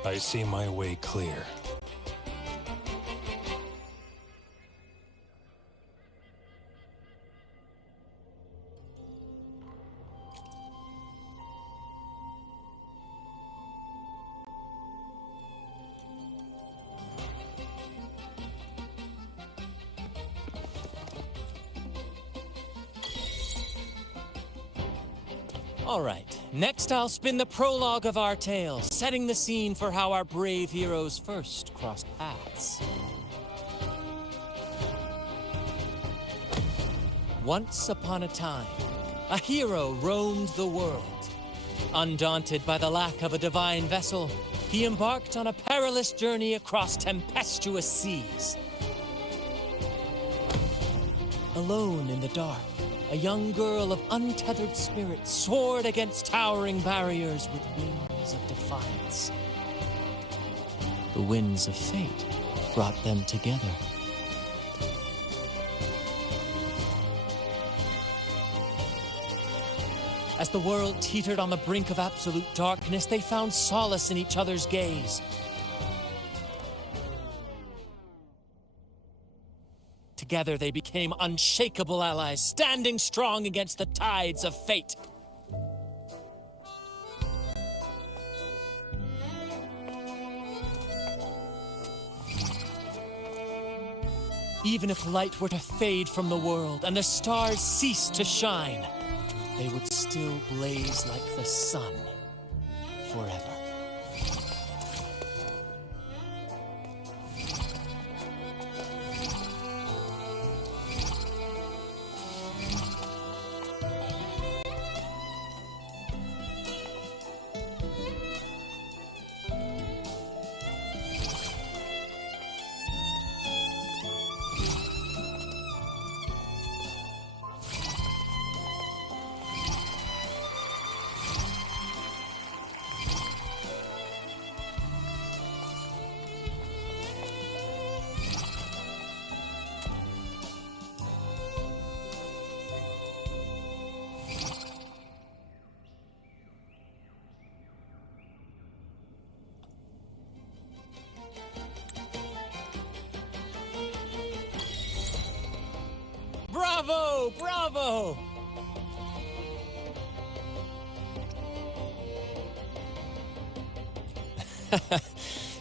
I see my way clear. All right, next I'll spin the prologue of our tale, setting the scene for how our brave heroes first crossed paths. Once upon a time, a hero roamed the world. Undaunted by the lack of a divine vessel, he embarked on a perilous journey across tempestuous seas. Alone in the dark, a young girl of untethered spirit soared against towering barriers with wings of defiance. The winds of fate brought them together. As the world teetered on the brink of absolute darkness, they found solace in each other's gaze. Together they became unshakable allies, standing strong against the tides of fate. Even if light were to fade from the world and the stars cease to shine, they would still blaze like the sun forever. Bravo! Bravo!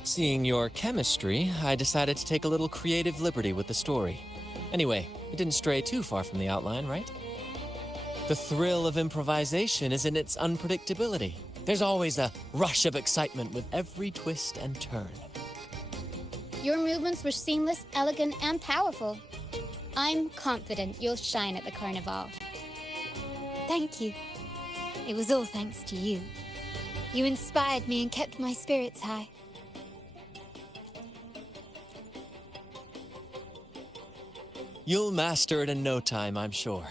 Seeing your chemistry, I decided to take a little creative liberty with the story. Anyway, it didn't stray too far from the outline, right? The thrill of improvisation is in its unpredictability. There's always a rush of excitement with every twist and turn. Your movements were seamless, elegant, and powerful. I'm confident you'll shine at the carnival. Thank you. It was all thanks to you. You inspired me and kept my spirits high. You'll master it in no time, I'm sure.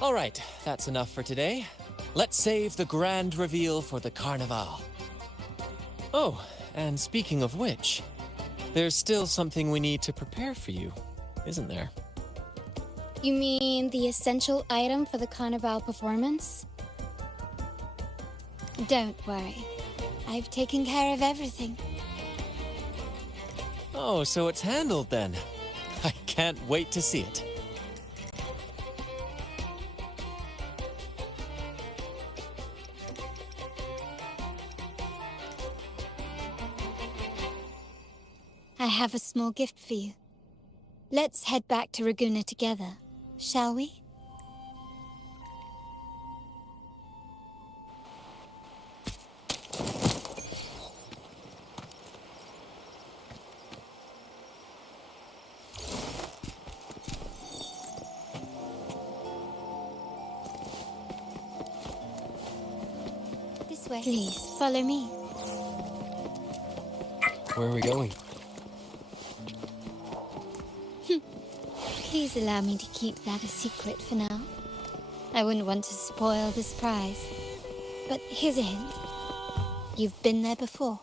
All right, that's enough for today. Let's save the grand reveal for the Carnival. Oh, and speaking of which, there's still something we need to prepare for you, isn't there? You mean the essential item for the Carnival performance? Don't worry. I've taken care of everything. Oh, so it's handled then. I can't wait to see it. I have a small gift for you. Let's head back to Raguna together, shall we? This way. Please, follow me. Where are we going? Please allow me to keep that a secret for now. I wouldn't want to spoil the surprise. But here's a hint. You've been there before.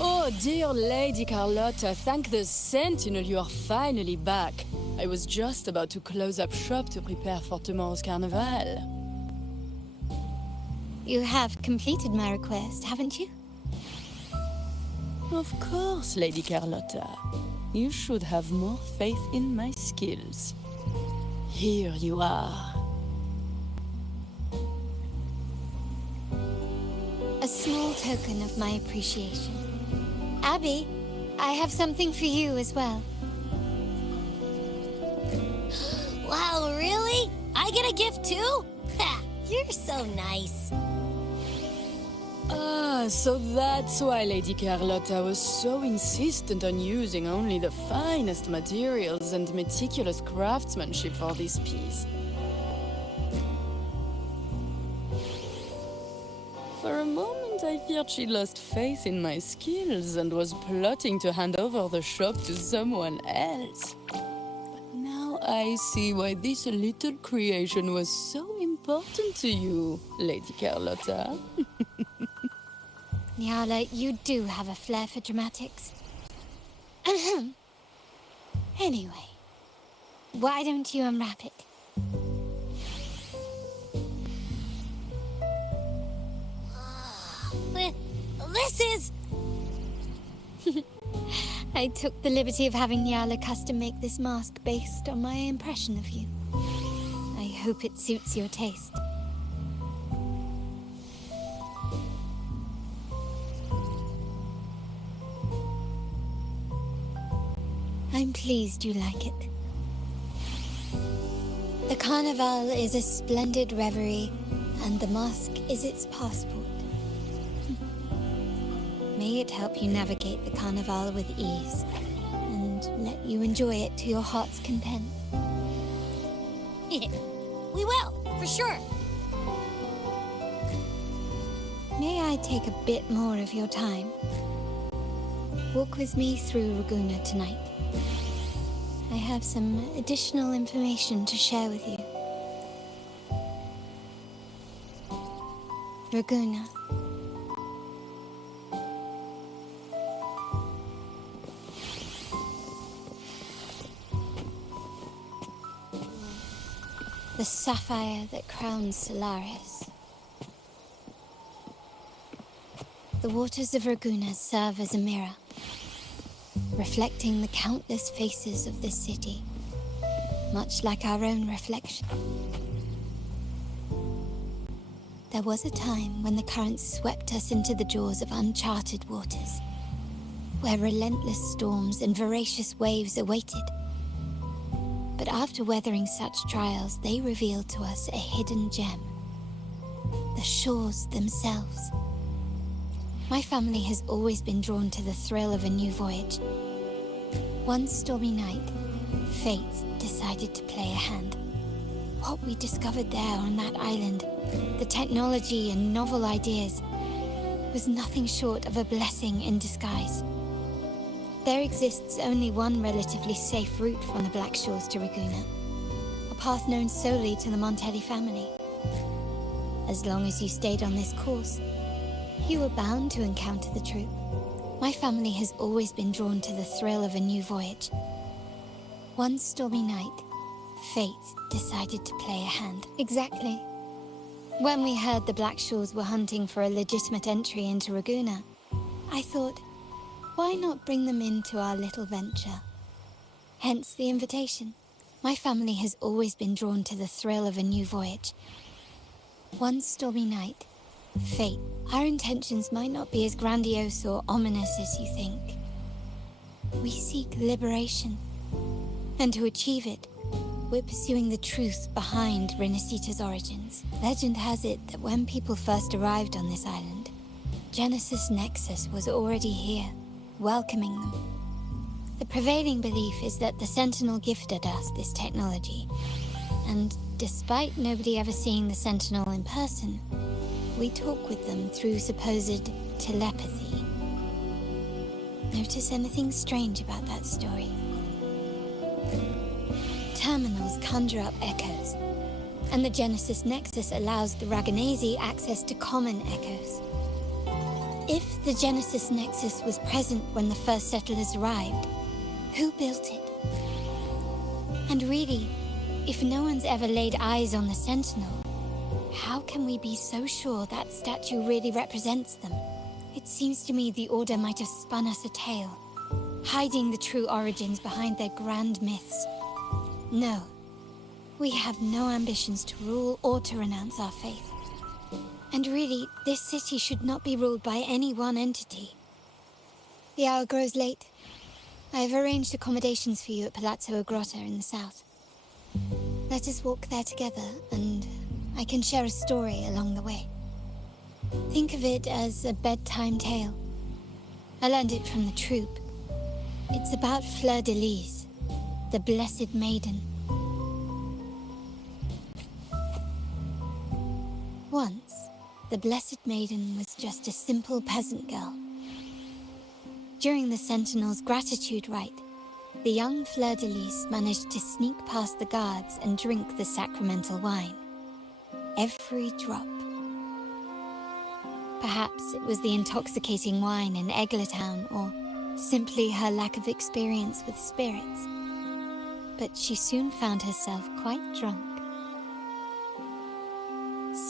Oh, dear Lady Carlotta, thank the Sentinel you are finally back. I was just about to close up shop to prepare for tomorrow's carnival. You have completed my request, haven't you? Of course, Lady Carlotta. You should have more faith in my skills. Here you are. A small token of my appreciation. Abby, I have something for you as well. Wow, really? I get a gift too? Ha! You're so nice. Ah, so that's why Lady Carlotta was so insistent on using only the finest materials and meticulous craftsmanship for this piece. For a moment, I feared she lost faith in my skills and was plotting to hand over the shop to someone else. But now I see why this little creation was so important to you, Lady Carlotta. Nyala, you do have a flair for dramatics. Anyway, why don't you unwrap it? This is... I took the liberty of having Nyala custom make this mask based on my impression of you. I hope it suits your taste. I'm pleased you like it. The Carnival is a splendid reverie, and the mask is its passport. May it help you navigate the Carnival with ease, and let you enjoy it to your heart's content. We will, for sure. May I take a bit more of your time? Walk with me through Raguna tonight. I have some additional information to share with you. Raguna. The sapphire that crowns Solaris. The waters of Raguna serve as a mirror, reflecting the countless faces of this city, much like our own reflection. There was a time when the currents swept us into the jaws of uncharted waters, where relentless storms and voracious waves awaited. But after weathering such trials, they revealed to us a hidden gem, the shores themselves. My family has always been drawn to the thrill of a new voyage. One stormy night, fate decided to play a hand. What we discovered there on that island, the technology and novel ideas, was nothing short of a blessing in disguise. There exists only one relatively safe route from the Black Shores to Raguna, a path known solely to the Montelli family. As long as you stayed on this course, you were bound to encounter the truth. My family has always been drawn to the thrill of a new voyage. One stormy night, fate decided to play a hand. Exactly. When we heard the Blackshaws were hunting for a legitimate entry into Raguna, I thought, why not bring them into our little venture? Hence the invitation. My family has always been drawn to the thrill of a new voyage. One stormy night, fate. Our intentions might not be as grandiose or ominous as you think. We seek liberation. And to achieve it, we're pursuing the truth behind Renacita's origins. Legend has it that when people first arrived on this island, Genesis Nexus was already here, welcoming them. The prevailing belief is that the Sentinel gifted us this technology, and despite nobody ever seeing the Sentinel in person, we talk with them through supposed telepathy. Notice anything strange about that story? Terminals conjure up echoes, and the Genesis Nexus allows the Raganese access to common echoes. If the Genesis Nexus was present when the first settlers arrived, who built it? And really, if no one's ever laid eyes on the Sentinel, how can we be so sure that statue really represents them? It seems to me the Order might have spun us a tale, hiding the true origins behind their grand myths. No, we have no ambitions to rule or to renounce our faith. And really, this city should not be ruled by any one entity. The hour grows late. I have arranged accommodations for you at Palazzo Agrotta in the south. Let us walk there together, and I can share a story along the way. Think of it as a bedtime tale. I learned it from the troupe. It's about Fleur de Lis, the Blessed Maiden. Once, the Blessed Maiden was just a simple peasant girl. During the Sentinel's gratitude rite, the young Fleur de Lis managed to sneak past the guards and drink the sacramental wine. Every drop. Perhaps it was the intoxicating wine in Eglatown, or simply her lack of experience with spirits. But she soon found herself quite drunk.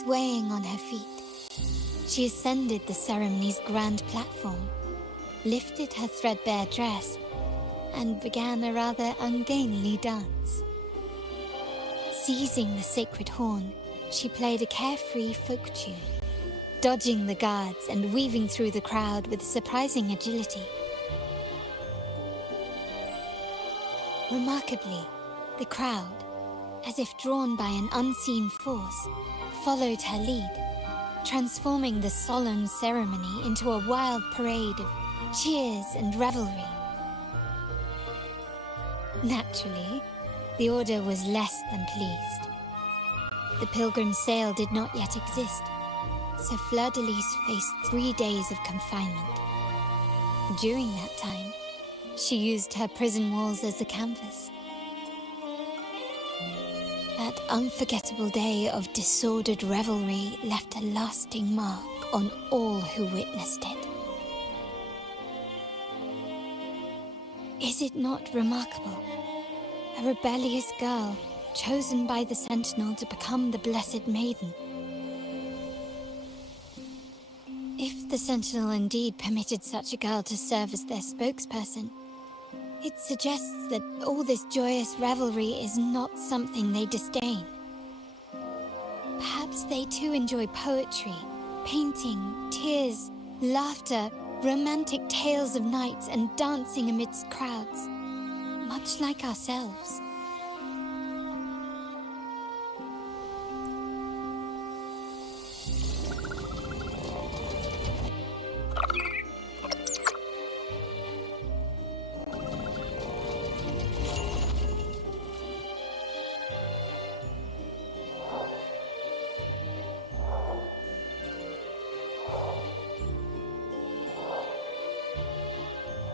Swaying on her feet, she ascended the ceremony's grand platform, lifted her threadbare dress, and began a rather ungainly dance. Seizing the sacred horn, she played a carefree folk tune, dodging the guards and weaving through the crowd with surprising agility. Remarkably, the crowd, as if drawn by an unseen force, followed her lead, transforming the solemn ceremony into a wild parade of cheers and revelry. Naturally, the Order was less than pleased. The pilgrim sale did not yet exist, so Fleur de Lis faced 3 days of confinement. During that time, she used her prison walls as a canvas. That unforgettable day of disordered revelry left a lasting mark on all who witnessed it. Is it not remarkable? A rebellious girl, chosen by the Sentinel to become the Blessed Maiden. If the Sentinel indeed permitted such a girl to serve as their spokesperson, it suggests that all this joyous revelry is not something they disdain. Perhaps they too enjoy poetry, painting, tears, laughter, romantic tales of nights, and dancing amidst crowds, much like ourselves.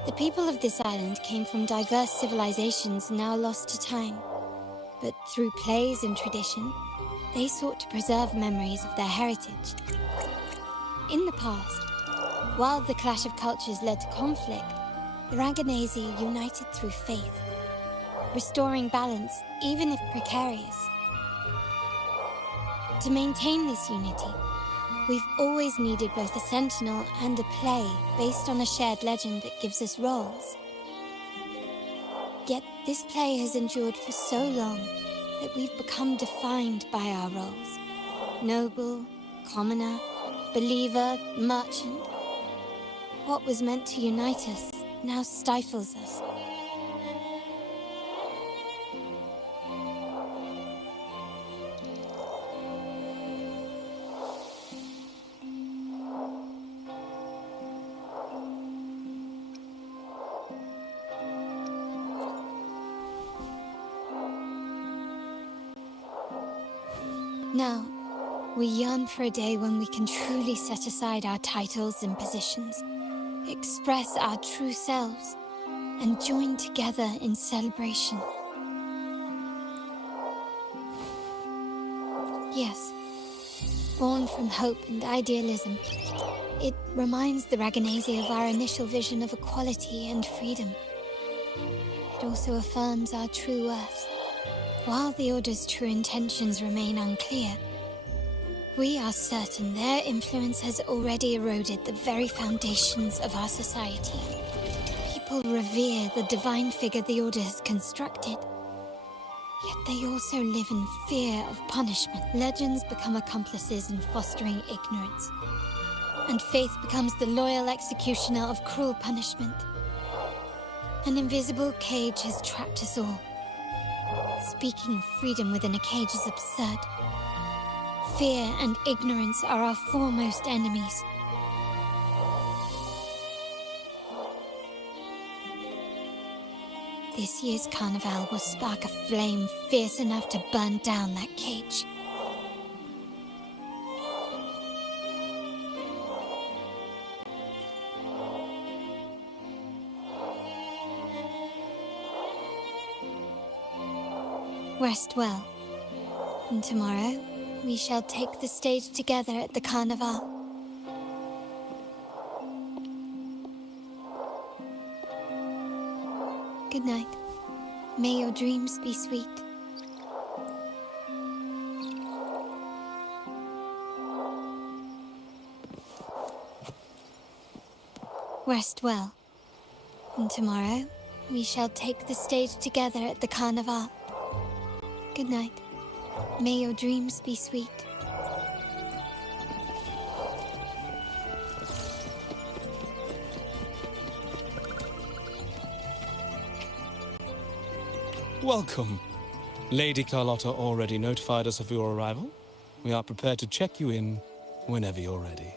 The people of this island came from diverse civilizations now lost to time. but through plays and tradition, they sought to preserve memories of their heritage. In the past, while the clash of cultures led to conflict, the Raganazi united through faith, restoring balance even if precarious. To maintain this unity, we've always needed both a sentinel and a play based on a shared legend that gives us roles. Yet this play has endured for so long that we've become defined by our roles. Noble, commoner, believer, merchant. What was meant to unite us now stifles us. Now, we yearn for a day when we can truly set aside our titles and positions, express our true selves, and join together in celebration. Yes, born from hope and idealism, it reminds the Raganazi of our initial vision of equality and freedom. It also affirms our true worth. While the Order's true intentions remain unclear, we are certain their influence has already eroded the very foundations of our society. People revere the divine figure the Order has constructed, yet they also live in fear of punishment. Legends become accomplices in fostering ignorance, and faith becomes the loyal executioner of cruel punishment. An invisible cage has trapped us all. Speaking of freedom within a cage is absurd. Fear and ignorance are our foremost enemies. This year's carnival will spark a flame fierce enough to burn down that cage. Rest well, and tomorrow we shall take the stage together at the carnival. Good night. May your dreams be sweet. Rest well, and tomorrow we shall take the stage together at the carnival. Good night. May your dreams be sweet. Welcome. Lady Carlotta already notified us of your arrival. We are prepared to check you in whenever you're ready.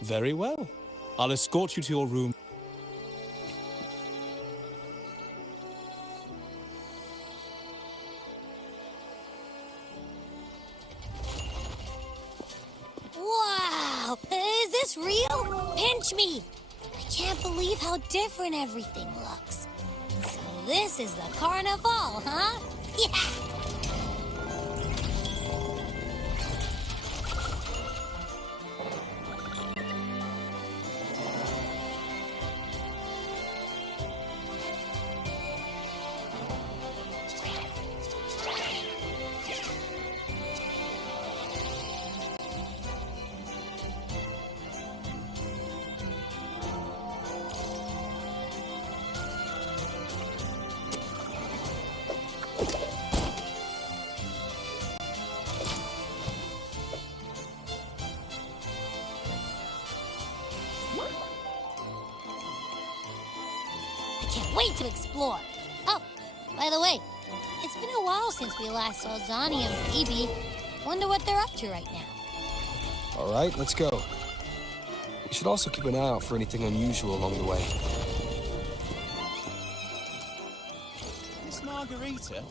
Very well. I'll escort you to your room. Wow! Is this real? Pinch me! I can't believe how different everything looks. So this is the carnival, huh? Yeah! Can't wait to explore. Oh, by the way, it's been a while since we last saw Zani and Phoebe. Wonder what they're up to right now. All right, let's go. We should also keep an eye out for anything unusual along the way. Miss Margarita,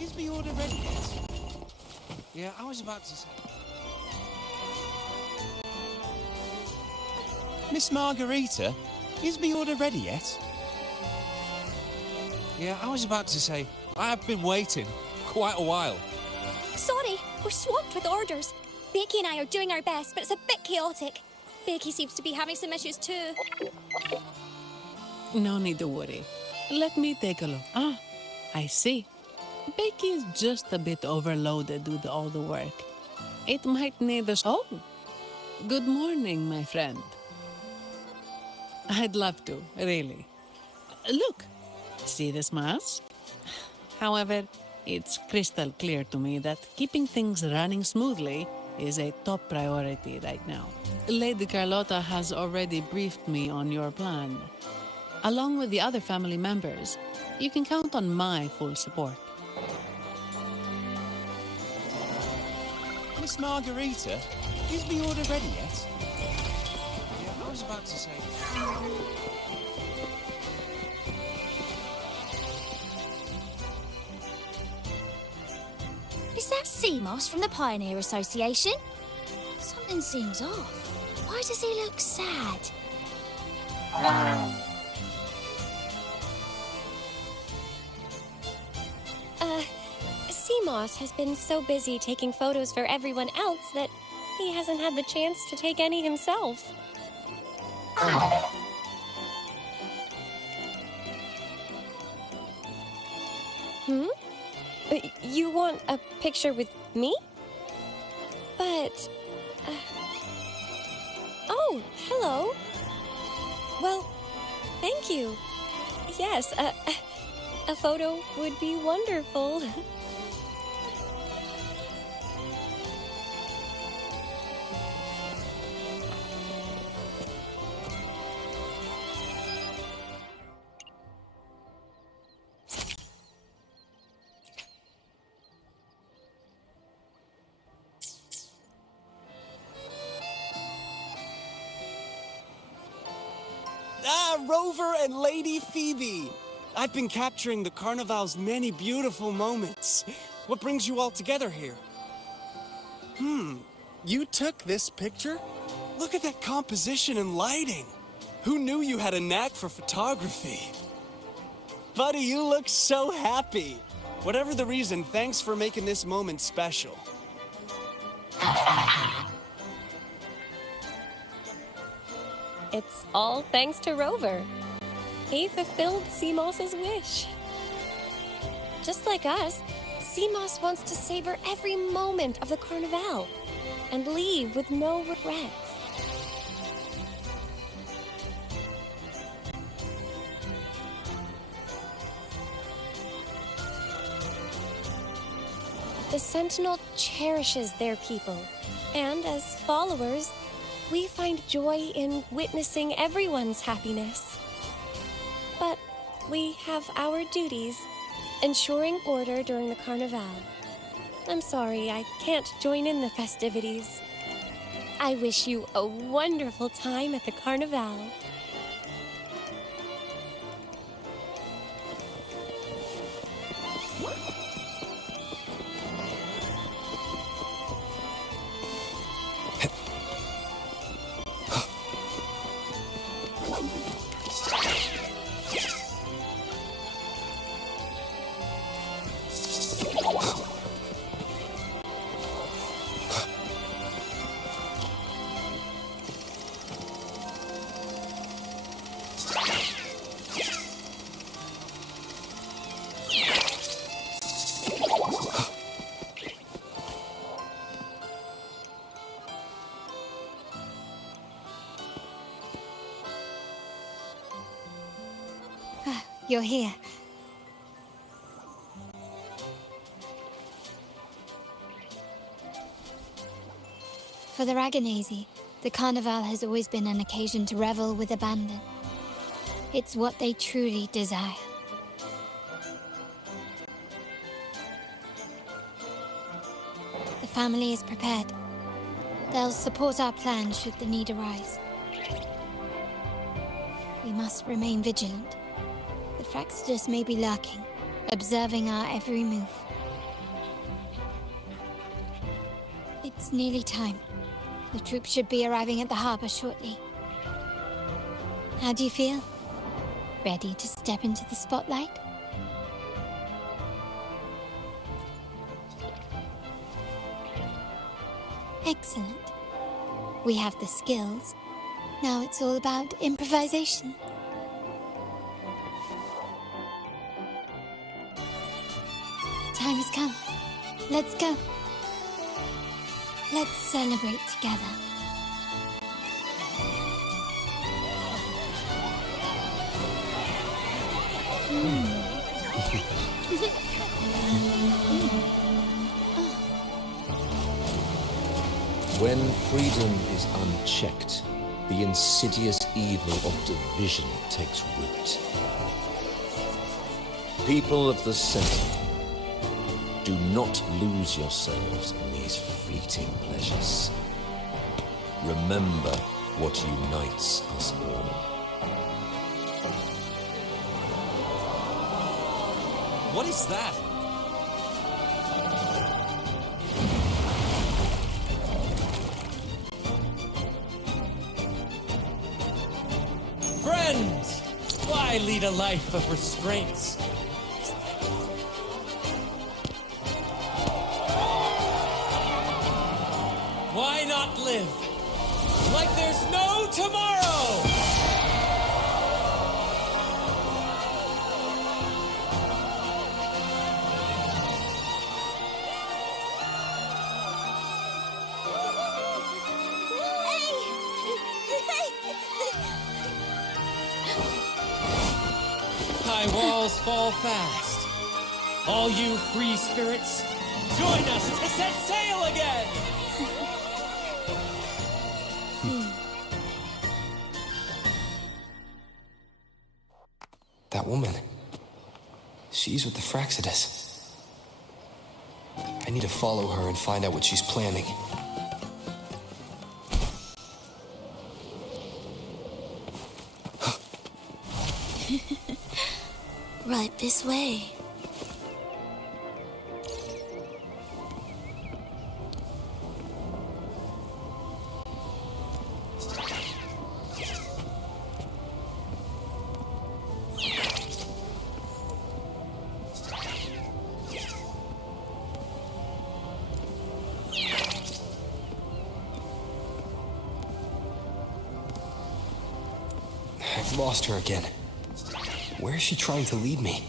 is the order ready yet? Yeah, I was about to say... Miss Margarita, is the order ready yet? Yeah, I was about to say, I've been waiting quite a while. Sorry, we're swamped with orders. Becky and I are doing our best, but it's a bit chaotic. Becky seems to be having some issues too. No need to worry. Let me take a look. Ah, I see. Becky is just a bit overloaded with all the work. It might need us. Oh, good morning, my friend. I'd love to, really. Look, see this mask? However, it's crystal clear to me that keeping things running smoothly is a top priority right now. Lady Carlotta has already briefed me on your plan. Along with the other family members, you can count on my full support. Miss Margarita, is the order ready yet? Yeah, I was about to say... Is that Seamoss from the Pioneer Association? Something seems off. Why does he look sad? Seamoss has been so busy taking photos for everyone else that he hasn't had the chance to take any himself. You want a picture with me? But... Oh, hello. Well, thank you. Yes, a photo would be wonderful. Rover and Lady Phoebe! I've been capturing the Carnival's many beautiful moments. What brings you all together here? You took this picture? Look at that composition and lighting. Who knew you had a knack for photography? Buddy, you look so happy. Whatever the reason, thanks for making this moment special. It's all thanks to Rover. He fulfilled Seamoss's wish. Just like us, Seamoss wants to savor every moment of the Carnival and leave with no regrets. The Sentinel cherishes their people, and as followers, we find joy in witnessing everyone's happiness. But we have our duties, ensuring order during the Carnival. I'm sorry, I can't join in the festivities. I wish you a wonderful time at the Carnival. You're here. For the Raganazi, the Carnival has always been an occasion to revel with abandon. It's what they truly desire. The family is prepared. They'll support our plan should the need arise. We must remain vigilant. The Fraxidus may be lurking, observing our every move. It's nearly time. The troops should be arriving at the harbor shortly. How do you feel? Ready to step into the spotlight? Excellent. We have the skills. Now it's all about improvisation. Time has come. Let's go. Let's celebrate together. When freedom is unchecked, the insidious evil of division takes root. People of the Sentinel, do not lose yourselves in these fleeting pleasures. Remember what unites us all. What is that? Friends! Why lead a life of restraints? Why not live like there's no tomorrow? High walls fall fast. All you free spirits, join us to set sail again! That woman. She's with the Fraxidus. I need to follow her and find out what she's planning. Right this way. I've lost her again. Where is she trying to lead me?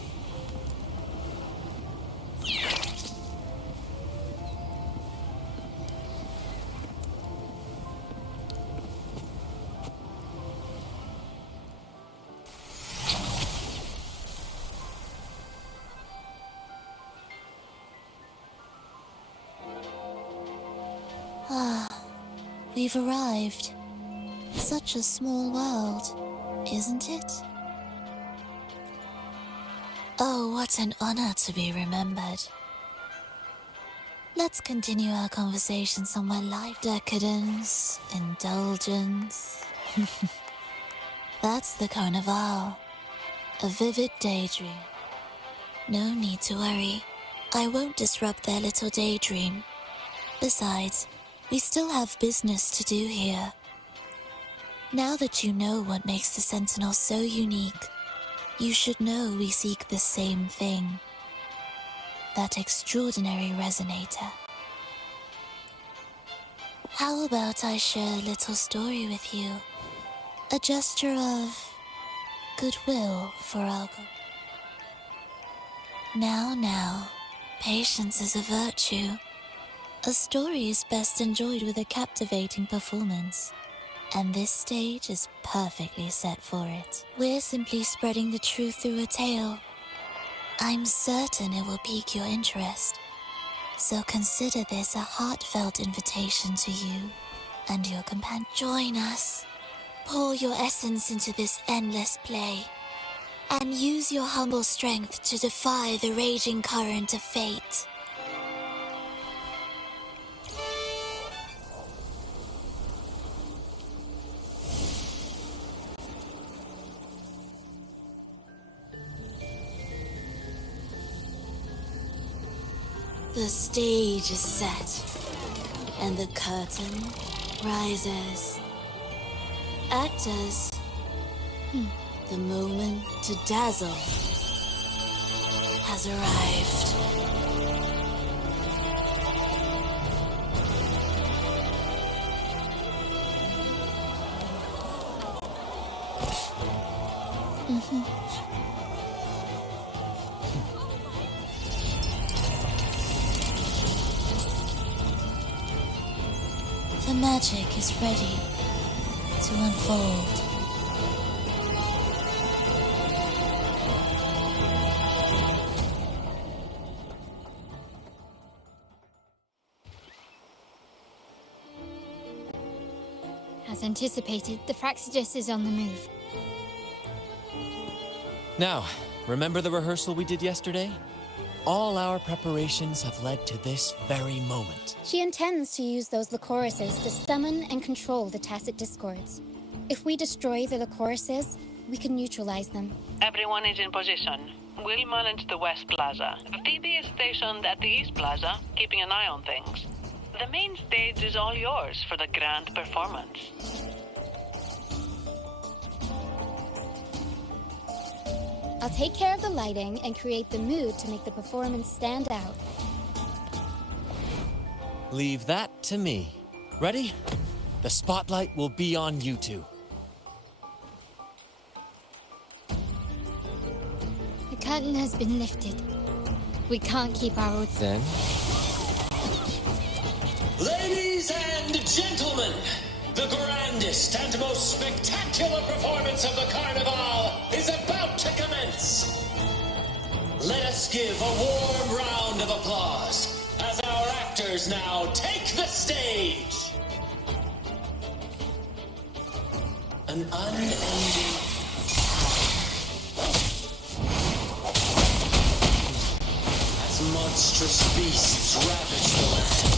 We've arrived. Such a small world, isn't it? Oh, what an honor to be remembered. Let's continue our conversation somewhere light. Decadence, indulgence. That's the Carnival. A vivid daydream. No need to worry. I won't disrupt their little daydream. Besides, we still have business to do here. Now that you know what makes the Sentinel so unique, you should know we seek the same thing. That extraordinary resonator. How about I share a little story with you? A gesture of goodwill for our Now, patience is a virtue. A story is best enjoyed with a captivating performance. And this stage is perfectly set for it. We're simply spreading the truth through a tale. I'm certain it will pique your interest. So consider this a heartfelt invitation to you and your companion. Join us. Pour your essence into this endless play. And use your humble strength to defy the raging current of fate. The stage is set, and the curtain rises. Actors, the moment to dazzle has arrived. The magic is ready to unfold. As anticipated, the Fraxidus is on the move. Now, remember the rehearsal we did yesterday? All our preparations have led to this very moment. She intends to use those Lycorises to summon and control the Tacit Discords. If we destroy the Lycorises, we can neutralize them. Everyone is in position. We'll manage the West Plaza. Phoebe is stationed at the East Plaza, keeping an eye on things. The main stage is all yours for the grand performance. I'll take care of the lighting and create the mood to make the performance stand out. Leave that to me. Ready? The spotlight will be on you two. The curtain has been lifted. We can't keep our... Then? Ladies and gentlemen, the grandest and most spectacular performance of the Carnival is about to commence. Let us give a warm round of applause as our actors now take the stage. An unending as monstrous beasts ravage the land.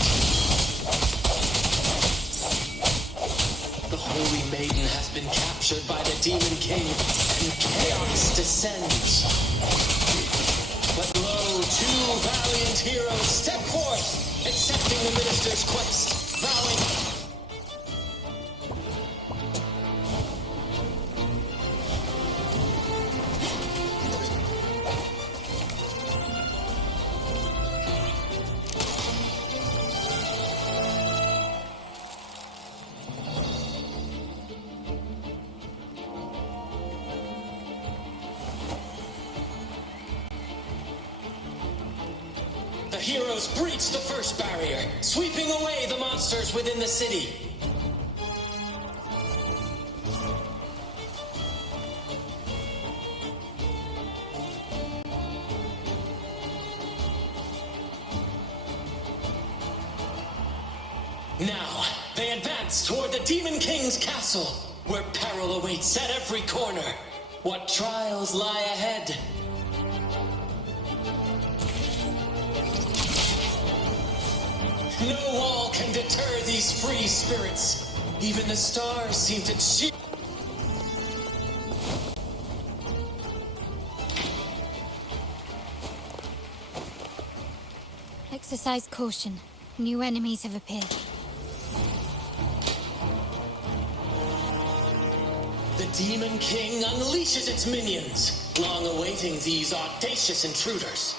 The Holy Maiden has been captured by the Demon King, and chaos descends. But lo, two valiant heroes step forth, accepting the minister's quest, vowing... The heroes breach the first barrier, sweeping away the monsters within the city. Now, they advance toward the Demon King's castle, where peril awaits at every corner. What trials lie ahead? No wall can deter these free spirits. Even the stars seem to cheer. Exercise caution. New enemies have appeared. The Demon King unleashes its minions, long awaiting these audacious intruders.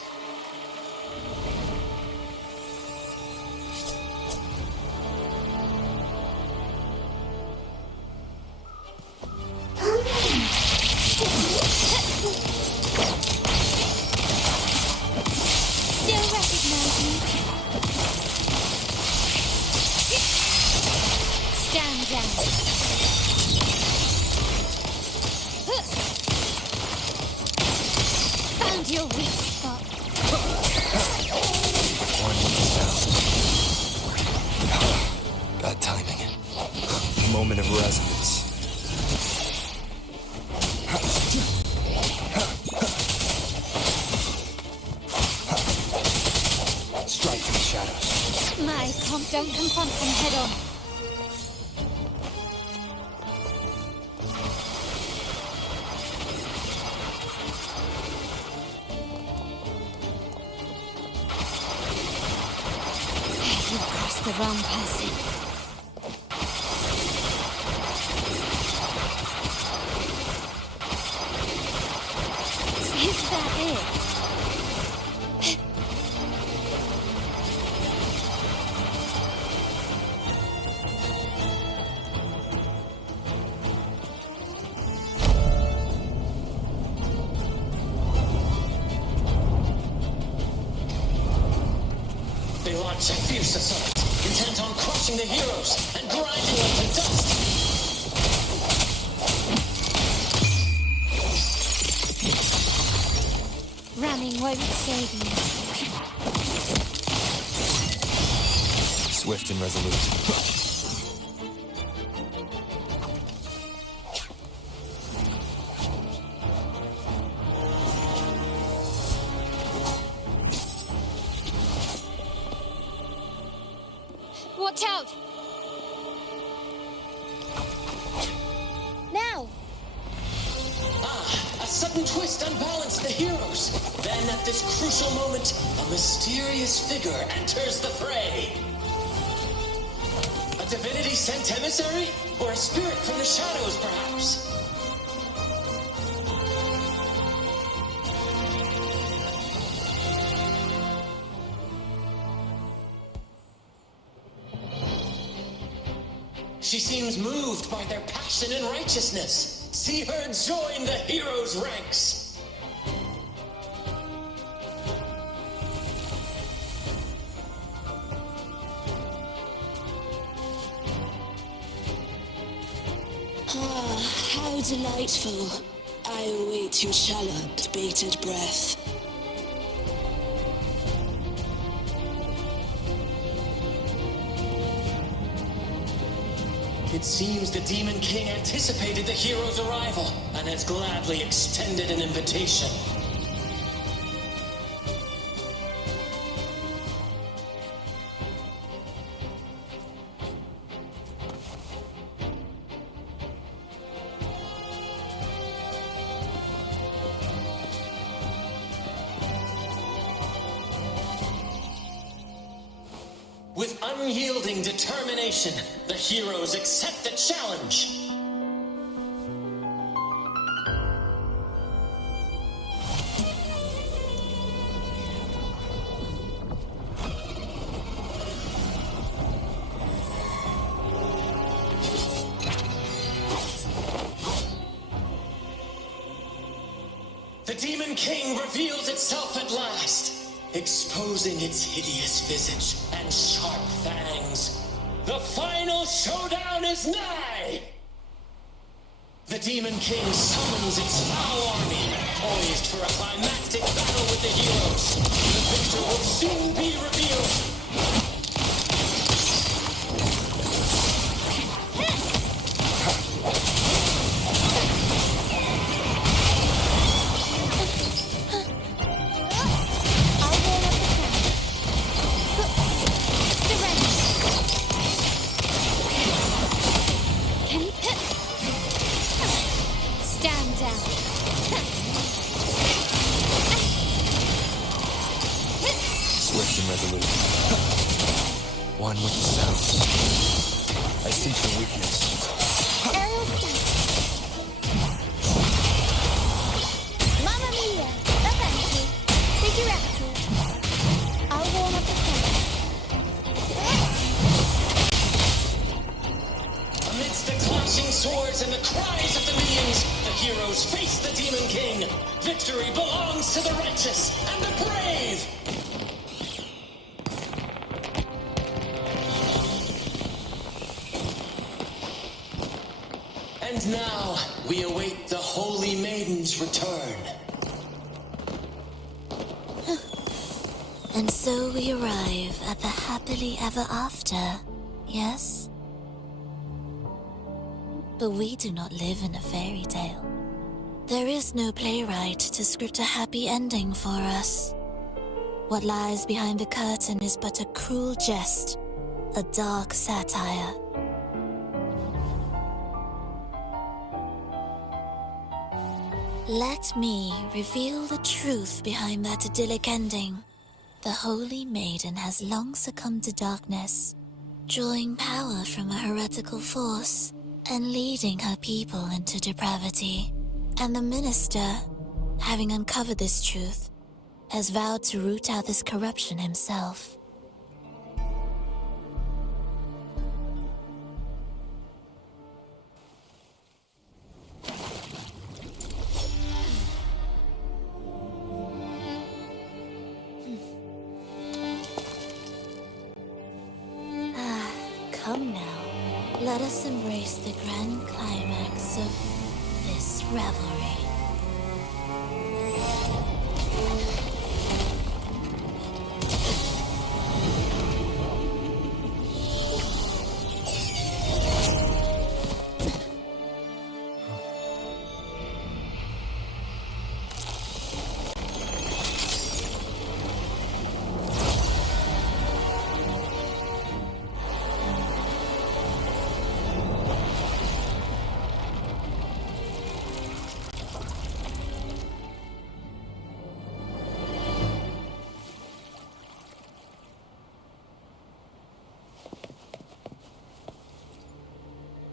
Still recognize me? Stand down. Found your weak spot. Bad timing. Moment of resonance. Strike from the shadows. My comp don't confront them head on. You crossed the wrong person. Is that it? launch a fierce assault, intent on crushing the heroes and grinding them to dust. Running won't save you. Swift and resolute. Watch out! Now! A sudden twist unbalanced the heroes. Then at this crucial moment, a mysterious figure enters the fray. A divinity sent emissary? Or a spirit from the shadows, perhaps? She seems moved by their passion and righteousness. See her join the heroes' ranks. Ah, how delightful. I await your challenge, bated breath. It seems the Demon King anticipated the hero's arrival and has gladly extended an invitation. With unyielding determination, the heroes accept the challenge. The Demon King reveals itself at last, exposing its hideous visage and sharp fangs. The final showdown is nigh! The Demon King summons its foul army, poised for a climactic battle with the heroes. The victor will soon be revealed. Stand down. Swift and resolute. One with the sound. I sense your weakness. Aerial strike. Mamma mia! Avanti. Figurati. I'll warm up the front. Amidst the clashing swords and the cries of the minions, the heroes face the Demon King. Victory belongs to the righteous and the brave! And now, we await the Holy Maiden's return. And so we arrive at the happily ever after, yes? But we do not live in a fairy tale. There is no playwright to script a happy ending for us. What lies behind the curtain is but a cruel jest, a dark satire. Let me reveal the truth behind that idyllic ending. The Holy Maiden has long succumbed to darkness, drawing power from a heretical force and leading her people into depravity. And the minister, having uncovered this truth, has vowed to root out this corruption himself. Come now, let us embrace the grand climax of this revelry.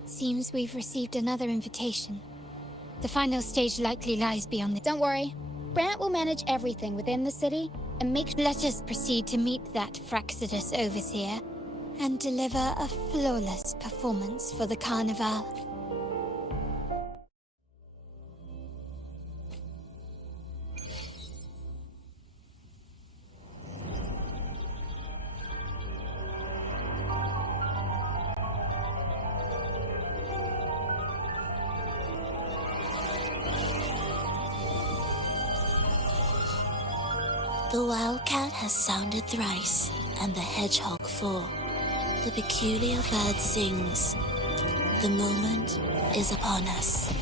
Seems we've received another invitation. The final stage likely lies beyond the— Don't worry. Brant will manage everything within the city and let us proceed to meet that Fraxidus overseer and deliver a flawless performance for the Carnival. The wildcat has sounded thrice, and the hedgehog four. The peculiar bird sings. The moment is upon us.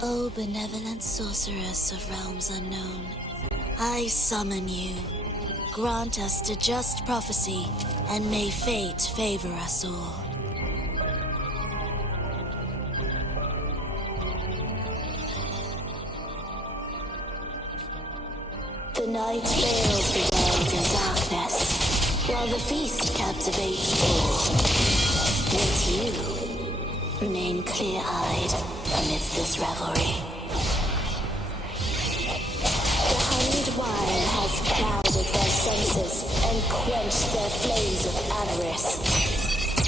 O benevolent sorceress of realms unknown, I summon you. Grant us the just prophecy, and may fate favor us all. The night veils the world in darkness, while the feast captivates all. Yet you remain clear-eyed amidst this revelry. The honeyed wine has clouded their senses and quenched their flames of avarice.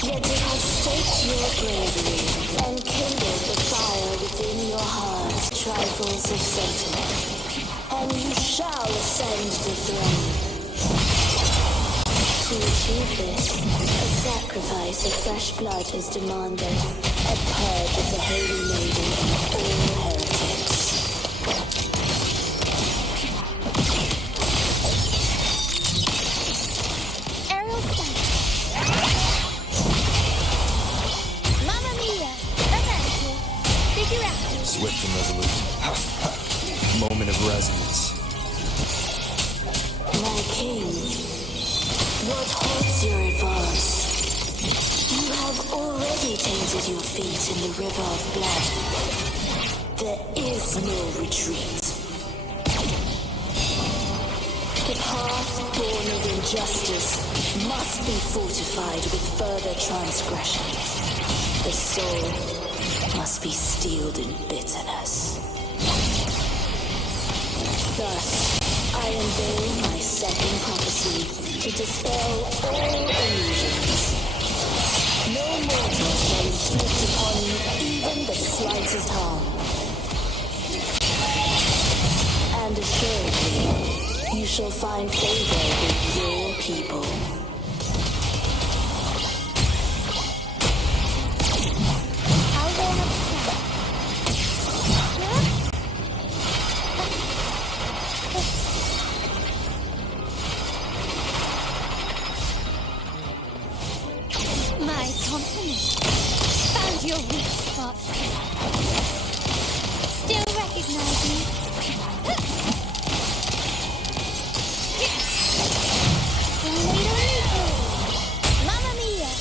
Yet it has staked your bravery and kindled the fire within your heart's trifles of sentiment. And you shall ascend the throne. To achieve this, a sacrifice of fresh blood is demanded, a purge of the Holy Maiden and all heretics. Aerial strike. Mamma mia! Avanti! Figurati! Swift and resolute. Moment of resonance. My king, what halts your advance? You have already tainted your feet in the river of blood. There is no retreat. The path born of injustice must be fortified with further transgressions. The soul must be steeled in bitterness. Thus, I unveil my second prophecy to dispel all illusions. No mortal shall inflict upon you even the slightest harm. And assuredly, you shall find favor with your people. My compliment. Found your weak spot. Still recognize me? Mamma mia!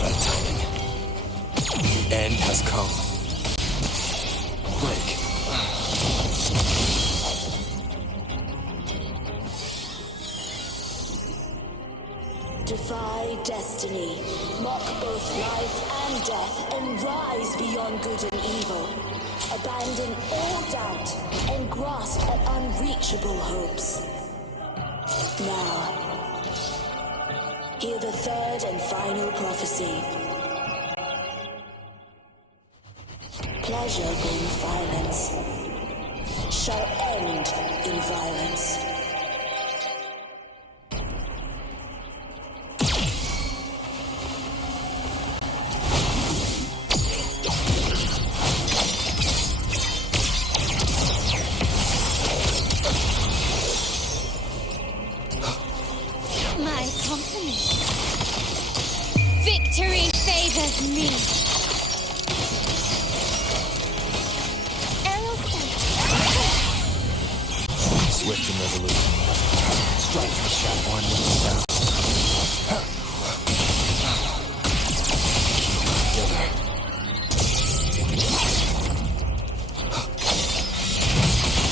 That timing. The end has come. Break. Defy destiny, mock both life and death, and rise beyond good and evil. Abandon all doubt and grasp at unreachable hopes. Now, hear the third and final prophecy. Pleasure born violence shall end in violence. Victory favors me. Aerial stamp. Swift and resolute. Strike the shadow one with the sound. Together.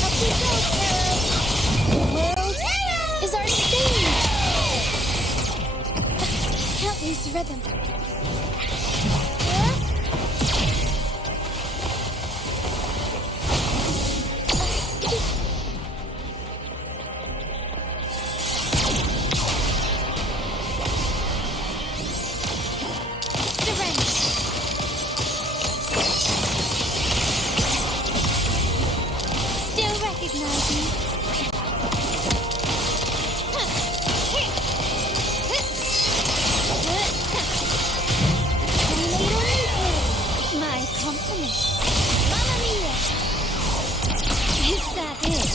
Up we go, Carol. The world is our stage. Can't lose rhythm. Still recognize me. My company. Mamma mia! Is that it?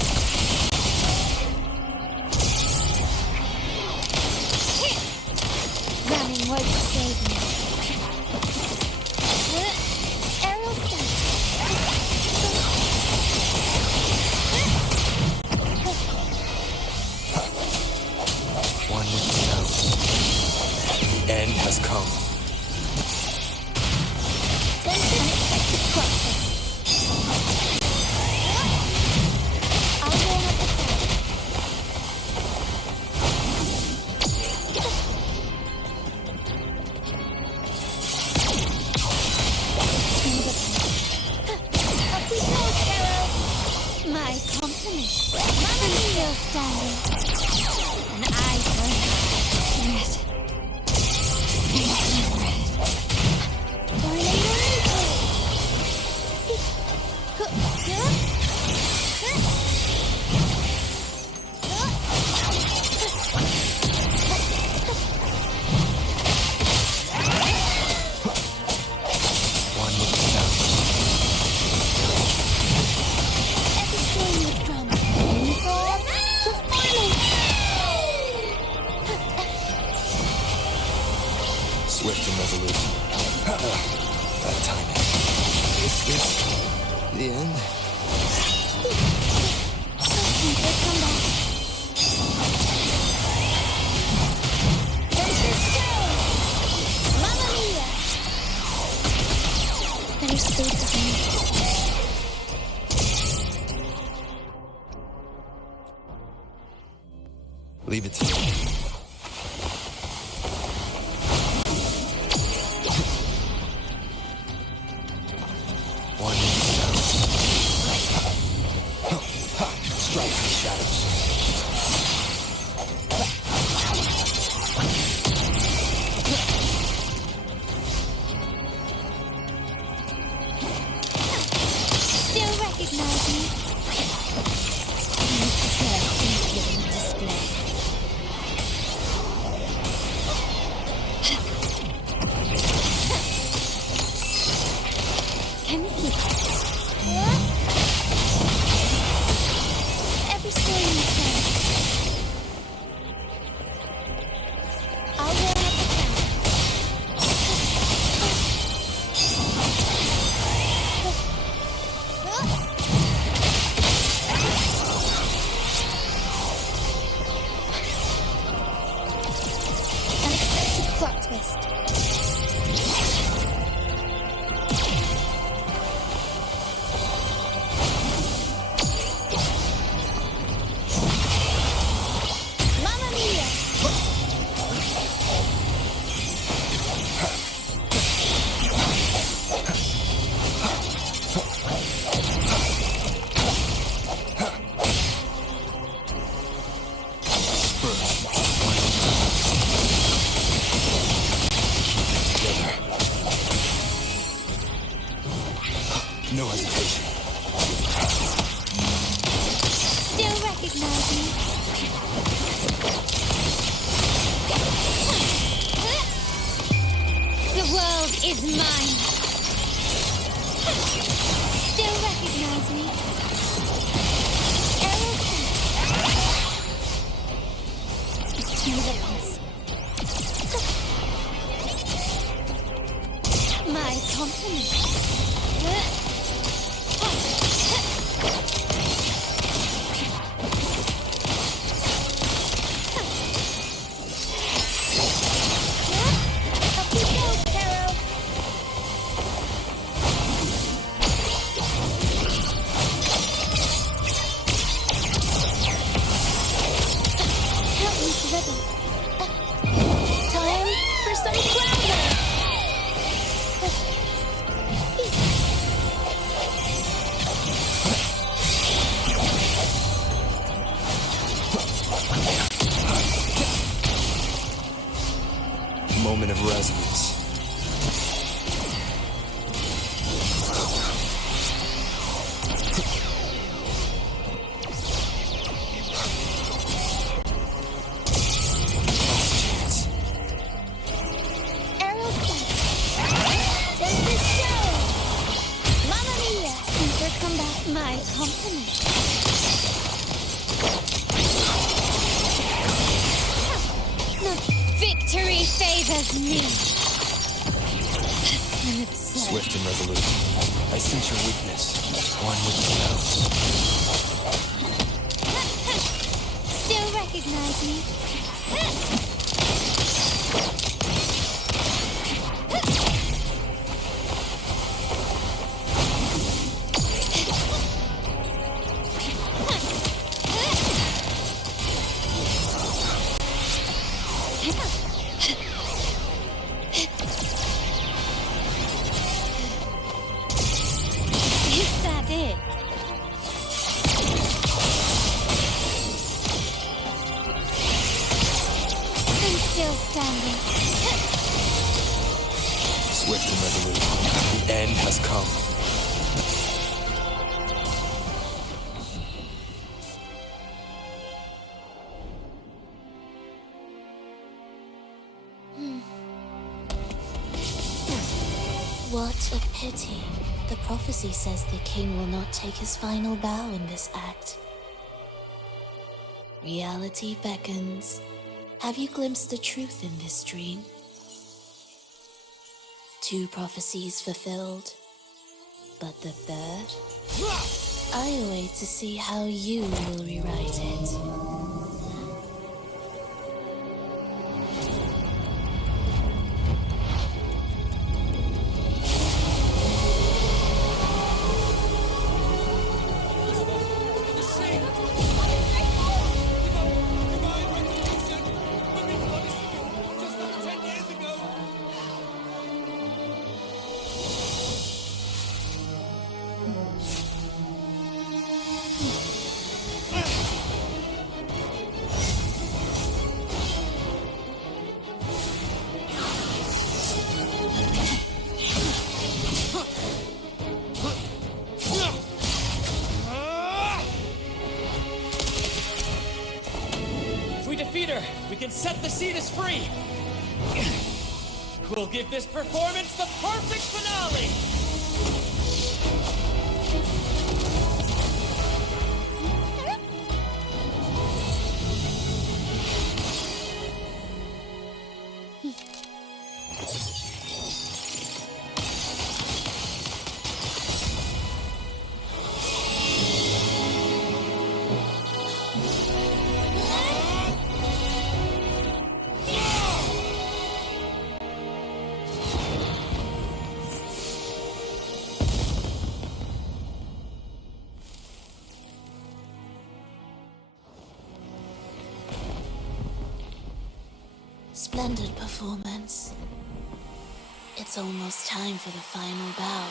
Running won't save me. Aerial stamp. One with the sound. The end has come. Unexpected plot twist. I'll warm up the crowd. Up we go, Carol. My company. Mamma mia standing. And I burn red. Faintly red. One with the sound. Episode with drama. Swift and resolute. That timing. Is this the end? Mamma mia! Better stay behind. Leave it to me. One with the sound. Strike the shadows. Still recognize me. Self-inflicted display. Can you see? Every story you tell. I'll warm up the crowd. Unexpected plot twist. Mamma mia! No hesitation. Still recognize me. The world is mine. Still recognize me. Two villains. compliments. Up you go, Carol. Help me, Rebel. Time for some grounding. Moment of resonance. My compliments. Victory favors me. Swift and resolute. I sense your weakness. One with the Still recognize me? Is that it? I'm still standing. Swift and resolute. The end has come. What a pity. The prophecy says the king will not take his final bow in this act. Reality beckons. Have you glimpsed the truth in this dream? 2 prophecies fulfilled, but the third? I await to see how you will rewrite it. If we defeat her, we can set the Cetus free. We'll give this performance the perfect finale. Splendid performance. It's almost time for the final bow,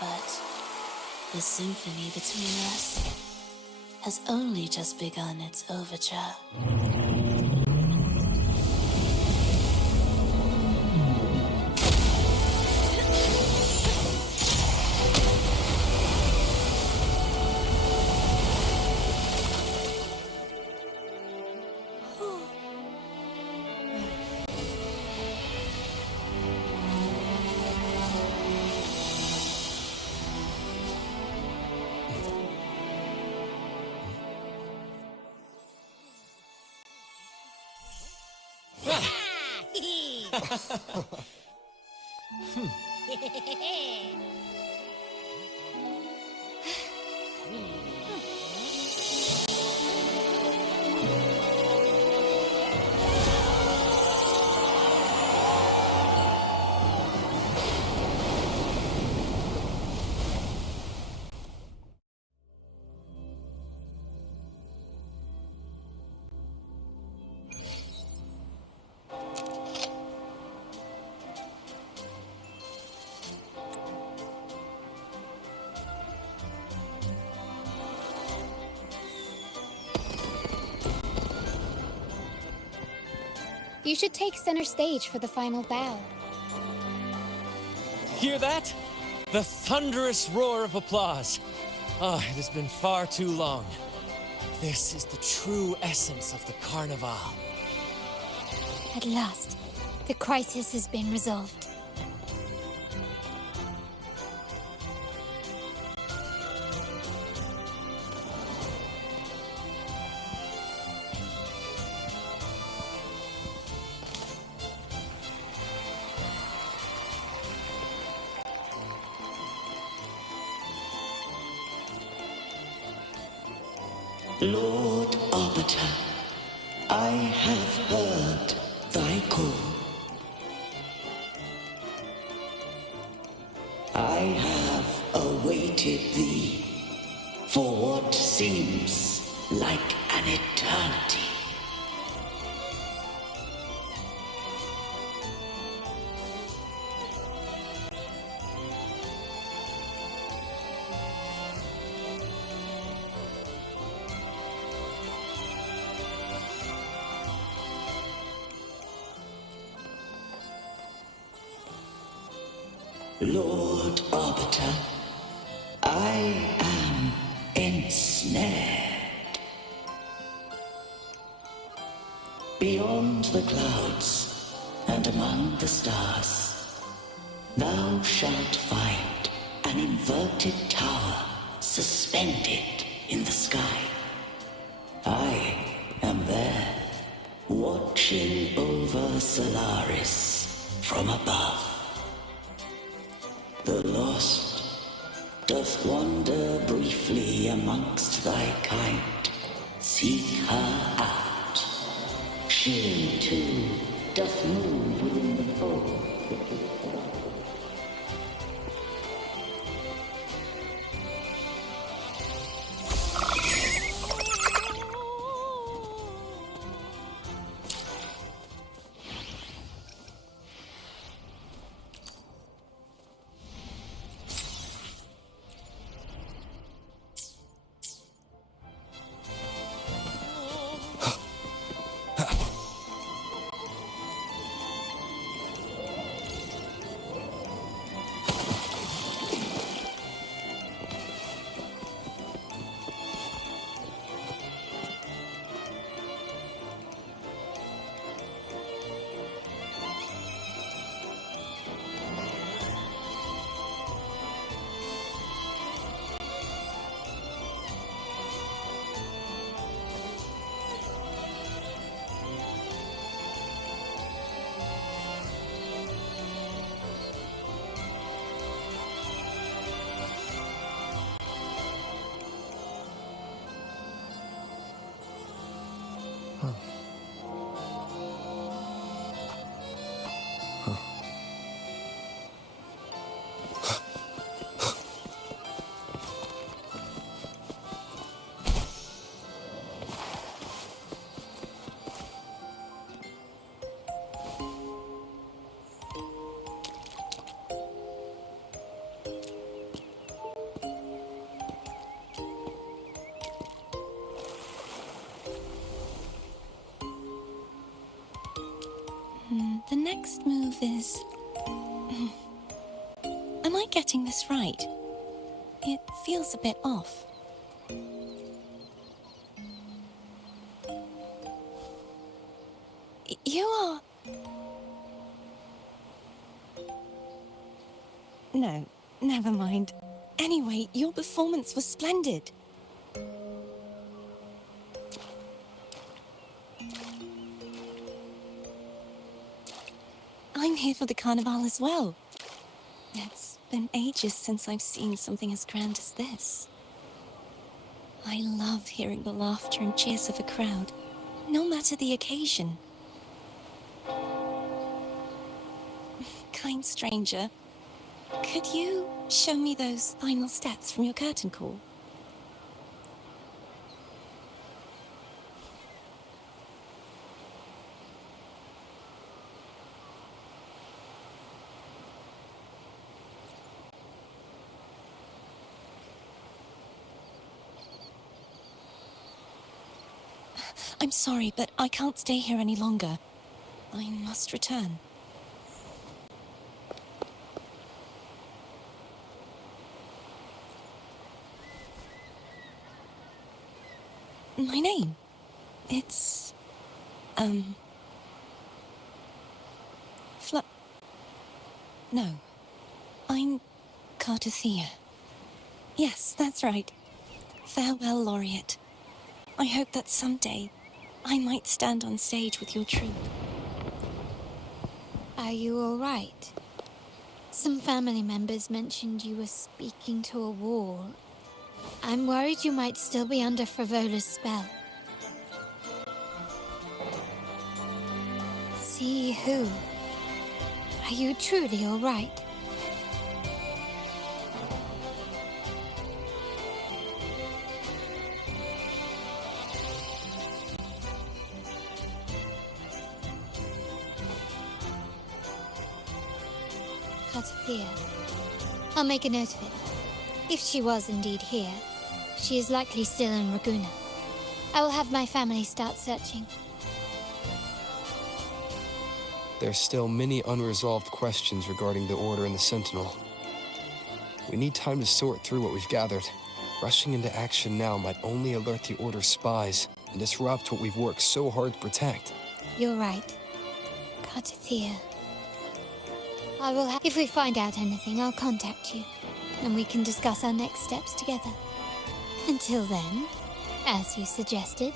but the symphony between us has only just begun its overture. You should take center stage for the final bow. Hear that? The thunderous roar of applause. Ah, it has been far too long. This is the true essence of the Carnival. At last, the crisis has been resolved. Lord Arbiter, I have heard thy call. I have awaited thee for what seems like an eternity. Lord Arbiter, I am ensnared. Beyond the clouds and among the stars, thou shalt find an inverted tower suspended in the sky. I am there, watching over Solaris from above. The lost doth wander briefly amongst thy kind. Seek her out. She, too, doth move within the fold. The next move is... Am I getting this right? It feels a bit off. You are... No, never mind. Anyway, your performance was splendid. I'm here for the Carnival as well. It's been ages since I've seen something as grand as this. I love hearing the laughter and cheers of a crowd, no matter the occasion. Kind stranger, could you show me those final steps from your curtain call? I'm sorry, but I can't stay here any longer. I must return. My name? It's... No. I'm Cardothea. Yes, that's right. Farewell, Laureate. I hope that someday I might stand on stage with your troupe. Are you all right? Some family members mentioned you were speaking to a wall. I'm worried you might still be under Frivola's spell. See who? Are you truly all right? Cardothea. I'll make a note of it. If she was indeed here, she is likely still in Raguna. I will have my family start searching. There's still many unresolved questions regarding the Order and the Sentinel. We need time to sort through what we've gathered. Rushing into action now might only alert the Order's spies and disrupt what we've worked so hard to protect. You're right. Cardothea. If we find out anything, I'll contact you, and we can discuss our next steps together. Until then, as you suggested,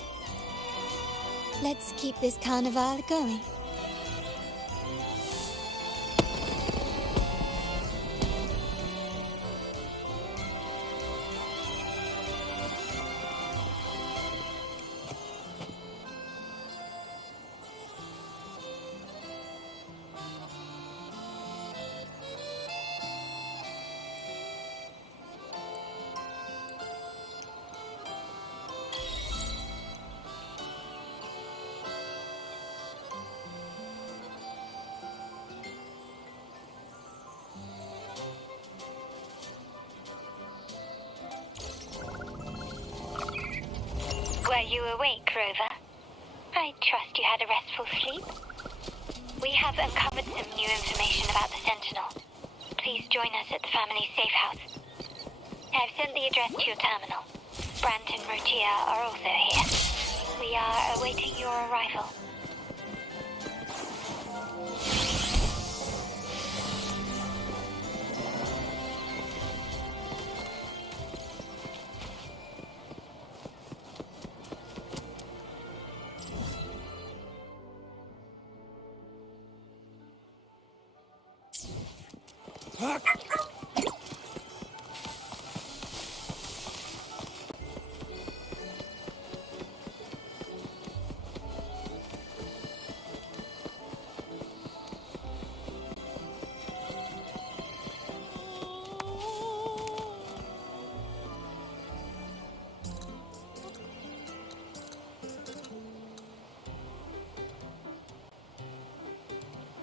let's keep this carnival going. Were you awake, Rover? I trust you had a restful sleep. We have uncovered some new information about the Sentinel. Please join us at the family's safe house. I've sent the address to your terminal. Brant and Rutia are also here. We are awaiting your arrival.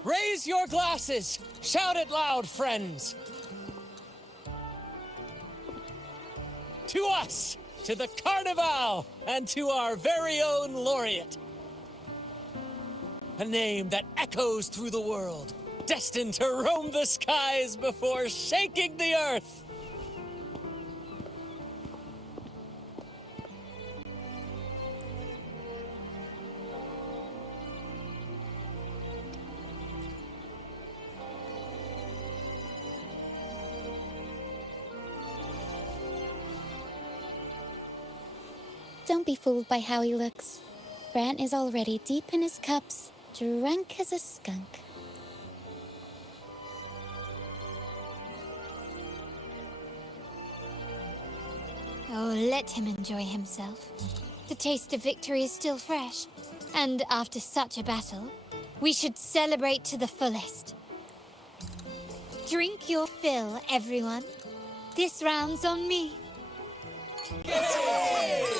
Raise your glasses! Shout it loud, friends! To us! To the Carnival! And to our very own Laureate! A name that echoes through the world, destined to roam the skies before shaking the earth! Don't be fooled by how he looks. Brant is already deep in his cups, drunk as a skunk. Oh, let him enjoy himself. The taste of victory is still fresh. And after such a battle, we should celebrate to the fullest. Drink your fill, everyone. This round's on me. Yay!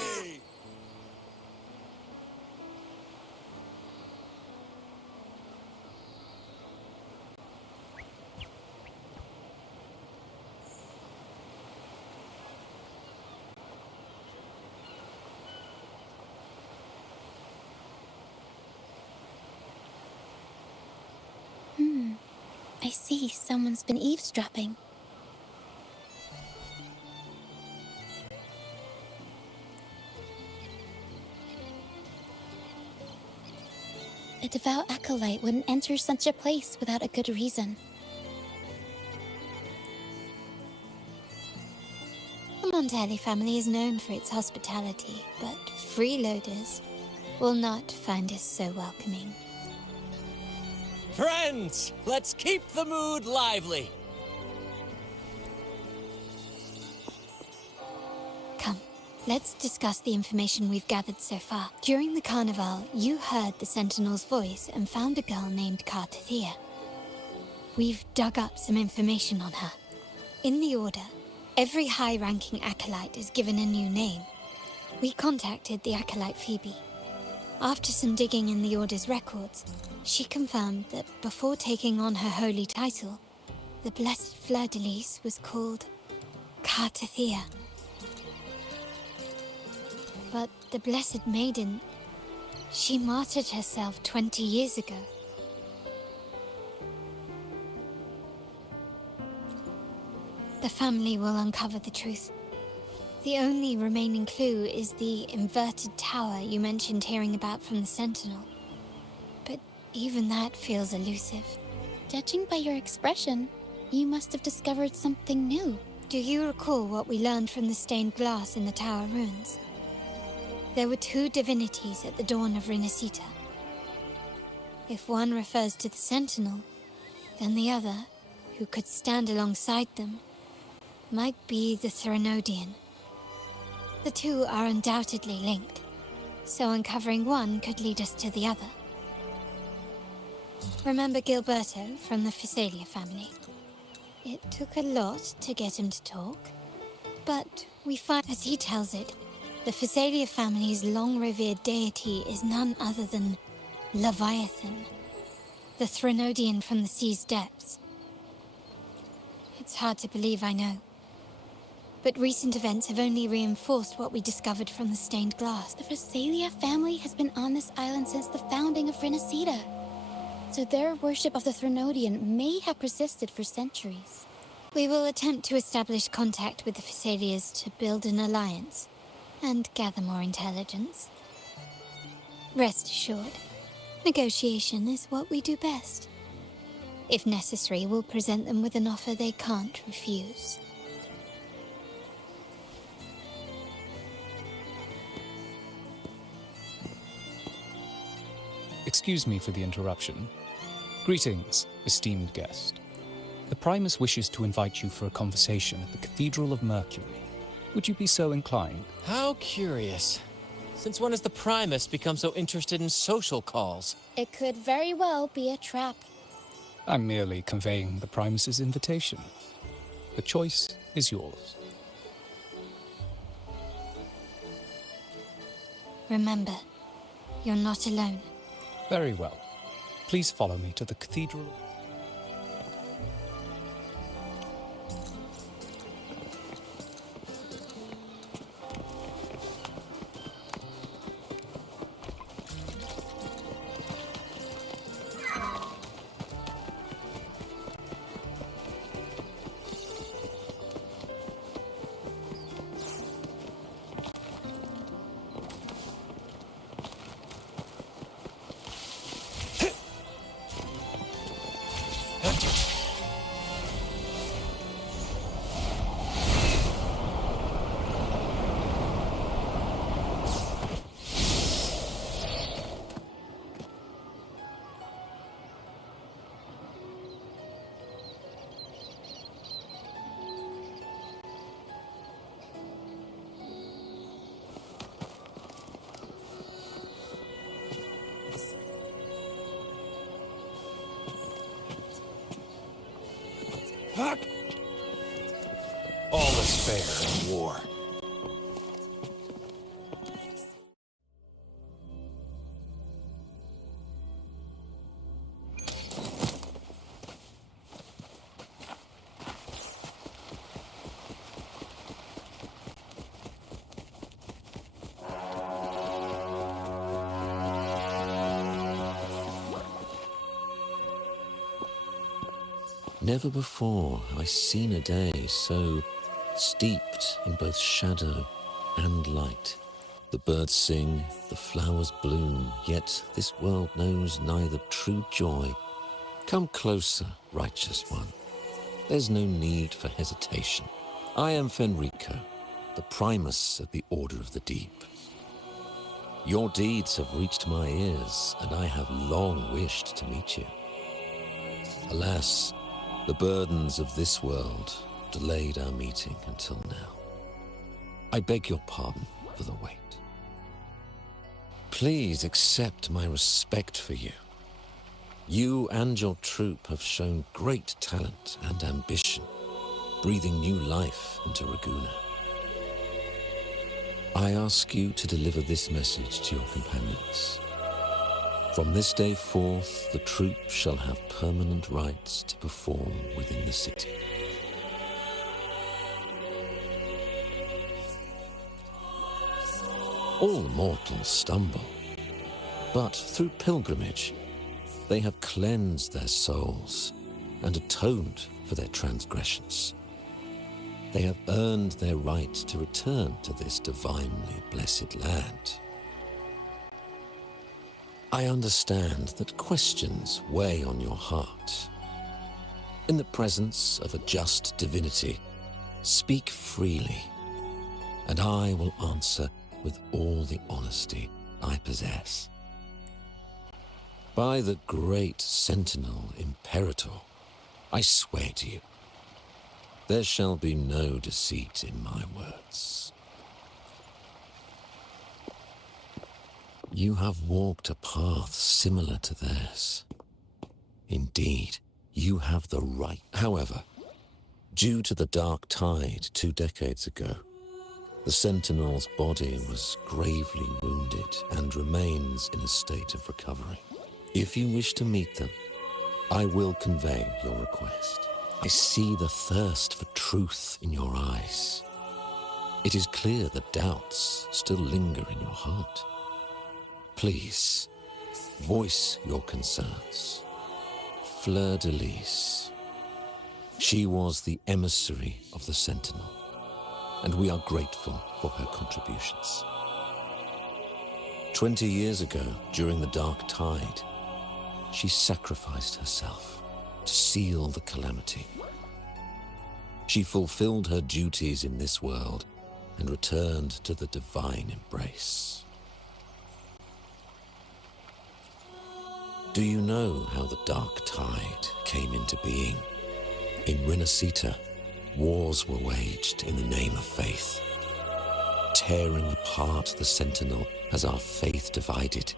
I see someone's been eavesdropping. A devout acolyte wouldn't enter such a place without a good reason. The Montelli family is known for its hospitality, but freeloaders will not find us so welcoming. Friends, let's keep the mood lively. Come, let's discuss the information we've gathered so far. During the carnival, you heard the Sentinel's voice and found a girl named Cartathea. We've dug up some information on her. In the Order, every high-ranking acolyte is given a new name. We contacted the acolyte Phoebe. After some digging in the Order's records, she confirmed that before taking on her holy title, the Blessed Fleur-de-Lis was called Cartathea. But the Blessed Maiden, she martyred herself 20 years ago. The family will uncover the truth. The only remaining clue is the inverted tower you mentioned hearing about from the Sentinel. But even that feels elusive. Judging by your expression, you must have discovered something new. Do you recall what we learned from the stained glass in the tower ruins? There were two divinities at the dawn of Renacita. If one refers to the Sentinel, then the other, who could stand alongside them, might be the Threnodian. The two are undoubtedly linked, so uncovering one could lead us to the other. Remember Gilberto from the Physalia family? It took a lot to get him to talk, but we find, as he tells it, the Physalia family's long-revered deity is none other than Leviathan, the Threnodian from the sea's depths. It's hard to believe, I know. But recent events have only reinforced what we discovered from the stained glass. The Physalia family has been on this island since the founding of Renacita. So their worship of the Threnodian may have persisted for centuries. We will attempt to establish contact with the Physalias to build an alliance and gather more intelligence. Rest assured, negotiation is what we do best. If necessary, we'll present them with an offer they can't refuse. Excuse me for the interruption. Greetings, esteemed guest. The Primus wishes to invite you for a conversation at the Cathedral of Mercury. Would you be so inclined? How curious. Since when has the Primus become so interested in social calls? It could very well be a trap. I'm merely conveying the Primus's invitation. The choice is yours. Remember, you're not alone. Very well. Please follow me to the Cathedral. All is fair in war. Never before have I seen a day so steeped in both shadow and light. The birds sing, the flowers bloom, yet this world knows neither true joy. Come closer, righteous one. There's no need for hesitation. I am Fenrico, the Primus of the Order of the Deep. Your deeds have reached my ears, and I have long wished to meet you. Alas, the burdens of this world delayed our meeting until now. I beg your pardon for the wait. Please accept my respect for you. You and your troop have shown great talent and ambition, breathing new life into Raguna. I ask you to deliver this message to your companions. From this day forth, the troop shall have permanent rights to perform within the city. All mortals stumble, but through pilgrimage, they have cleansed their souls and atoned for their transgressions. They have earned their right to return to this divinely blessed land. I understand that questions weigh on your heart. In the presence of a just divinity, speak freely, and I will answer with all the honesty I possess. By the great Sentinel Imperator, I swear to you, there shall be no deceit in my words. You have walked a path similar to theirs. Indeed, you have the right. However, due to the dark tide 2 decades ago, the Sentinel's body was gravely wounded and remains in a state of recovery. If you wish to meet them, I will convey your request. I see the thirst for truth in your eyes. It is clear that doubts still linger in your heart. Please, voice your concerns. Fleur de Lis. She was the emissary of the Sentinel, and we are grateful for her contributions. 20 years ago, during the Dark Tide, she sacrificed herself to seal the calamity. She fulfilled her duties in this world and returned to the divine embrace. Do you know how the Dark Tide came into being? In Renacita, wars were waged in the name of faith, tearing apart the Sentinel as our faith divided,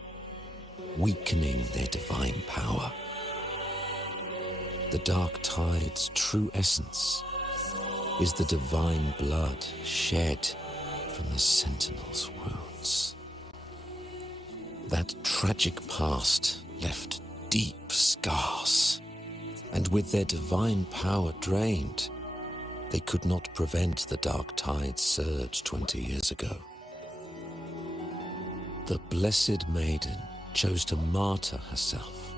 weakening their divine power. The Dark Tide's true essence is the divine blood shed from the Sentinel's wounds. That tragic past left deep scars, and with their divine power drained, they could not prevent the Dark Tide's surge 20 years ago. The Blessed Maiden chose to martyr herself.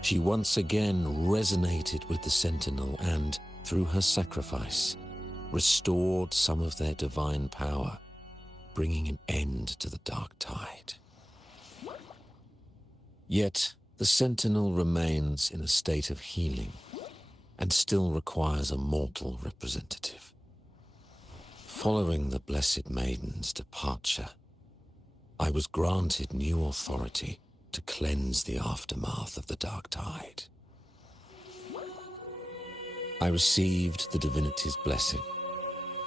She once again resonated with the Sentinel and, through her sacrifice, restored some of their divine power, bringing an end to the Dark Tide. Yet, the Sentinel remains in a state of healing and still requires a mortal representative. Following the Blessed Maiden's departure, I was granted new authority to cleanse the aftermath of the Dark Tide. I received the divinity's blessing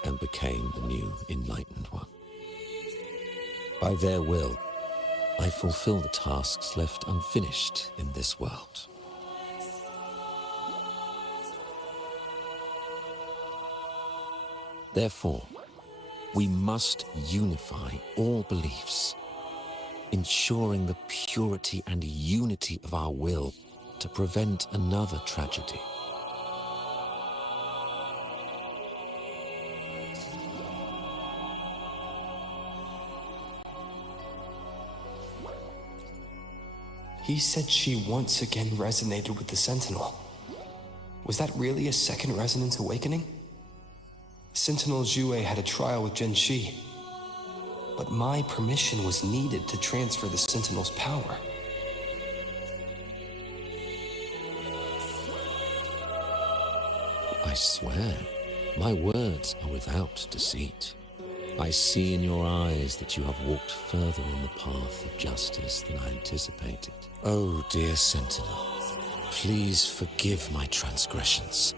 and became the new Enlightened One. By their will, I fulfill the tasks left unfinished in this world. Therefore, we must unify all beliefs, ensuring the purity and unity of our will to prevent another tragedy. He said she once again resonated with the Sentinel. Was that really a second resonance awakening? Sentinel Jue had a trial with Jinshi, but my permission was needed to transfer the Sentinel's power. I swear, my words are without deceit. I see in your eyes that you have walked further on the path of justice than I anticipated. Oh, dear Sentinel, please forgive my transgressions.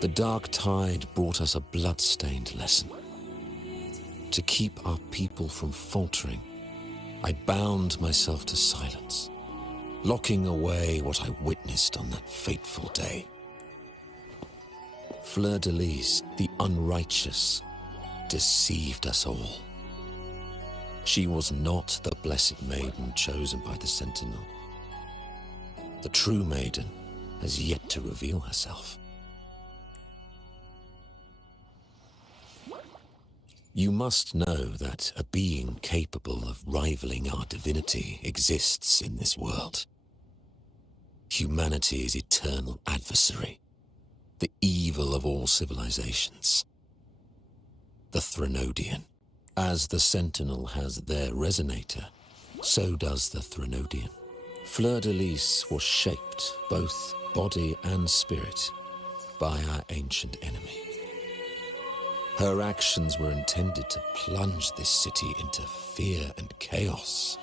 The dark tide brought us a blood-stained lesson. To keep our people from faltering, I bound myself to silence, locking away what I witnessed on that fateful day. Fleur-de-Lis, the unrighteous, deceived us all. She was not the blessed maiden chosen by the Sentinel. The true maiden has yet to reveal herself. You must know that a being capable of rivaling our divinity exists in this world. Humanity's eternal adversary, the evil of all civilizations. The Threnodian. As the Sentinel has their resonator, so does the Threnodian. Fleur-de-Lis was shaped, both body and spirit, by our ancient enemy. Her actions were intended to plunge this city into fear and chaos.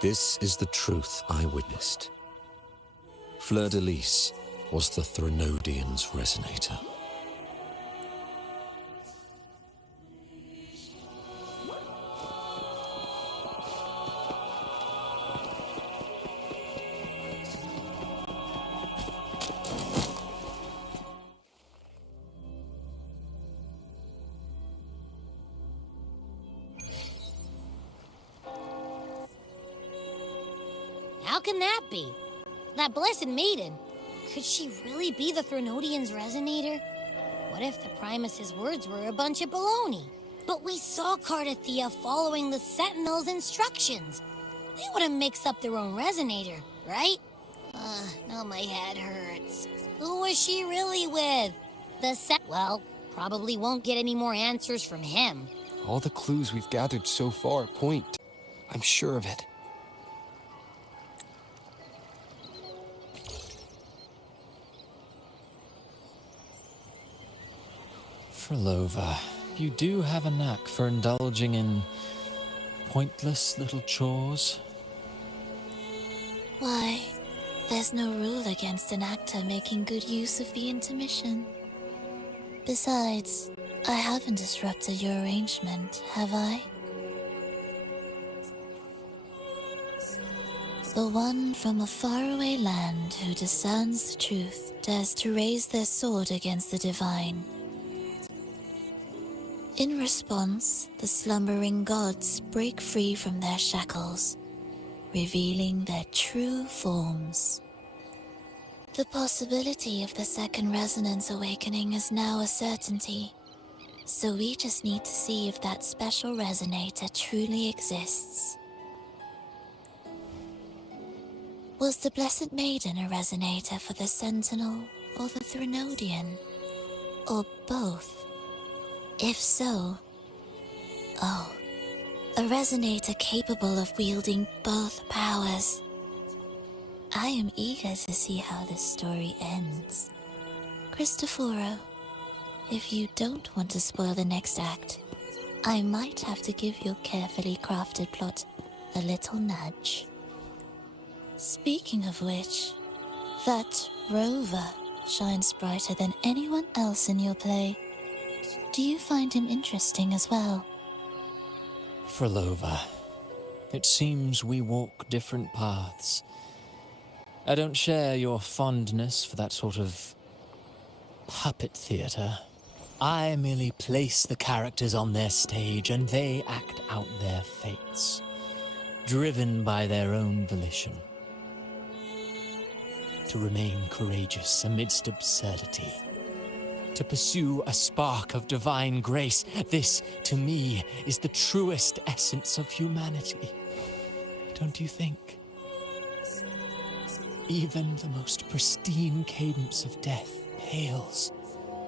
This is the truth I witnessed. Fleur-de-Lis was the Threnodian's resonator. How can that be? That blessed maiden, could she really be the Threnodian's resonator? What if the Primus's words were a bunch of baloney? But we saw Cardathea following the Sentinel's instructions. They wouldn't mix up their own resonator, right? Now my head hurts. Who was she really with? Well, probably won't get any more answers from him. All the clues we've gathered so far point. I'm sure of it. Frolova, you do have a knack for indulging in pointless little chores. Why, there's no rule against an actor making good use of the intermission. Besides, I haven't disrupted your arrangement, have I? The one from a faraway land who discerns the truth dares to raise their sword against the divine. In response, the slumbering gods break free from their shackles, revealing their true forms. The possibility of the second resonance awakening is now a certainty, so we just need to see if that special resonator truly exists. Was the Blessed Maiden a resonator for the Sentinel or the Threnodian? Or both? If so, a resonator capable of wielding both powers. I am eager to see how this story ends. Cristoforo, if you don't want to spoil the next act, I might have to give your carefully crafted plot a little nudge. Speaking of which, that rover shines brighter than anyone else in your play. Do you find him interesting as well? Frolova, it seems we walk different paths. I don't share your fondness for that sort of puppet theater. I merely place the characters on their stage and they act out their fates, driven by their own volition. To remain courageous amidst absurdity. To pursue a spark of divine grace. This, to me, is the truest essence of humanity. Don't you think? Even the most pristine cadence of death pales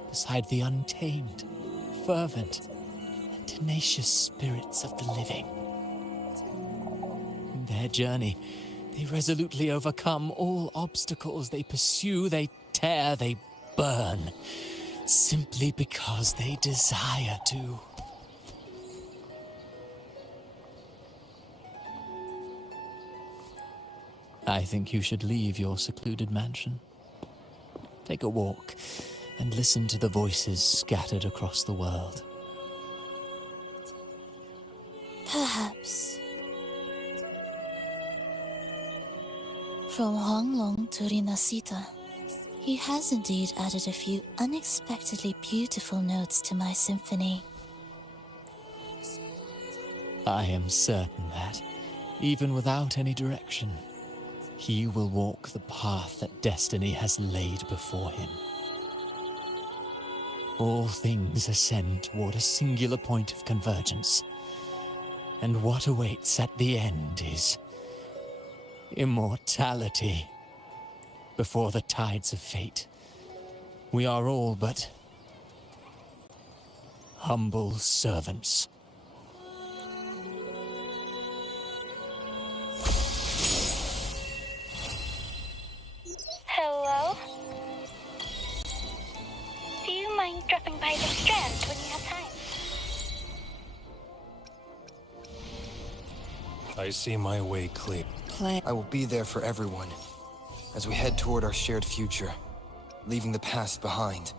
beside the untamed, fervent, and tenacious spirits of the living. In their journey, they resolutely overcome all obstacles. They pursue, they tear, they burn, simply because they desire to. I think you should leave your secluded mansion. Take a walk and listen to the voices scattered across the world. Perhaps. From Huanglong to Rinasita, he has indeed added a few unexpectedly beautiful notes to my symphony. I am certain that, even without any direction, he will walk the path that destiny has laid before him. All things ascend toward a singular point of convergence, and what awaits at the end is immortality. Before the tides of fate, we are all but humble servants. Hello? Do you mind dropping by the Strand when you have time? I see my way clear. I will be there for everyone, as we head toward our shared future, leaving the past behind.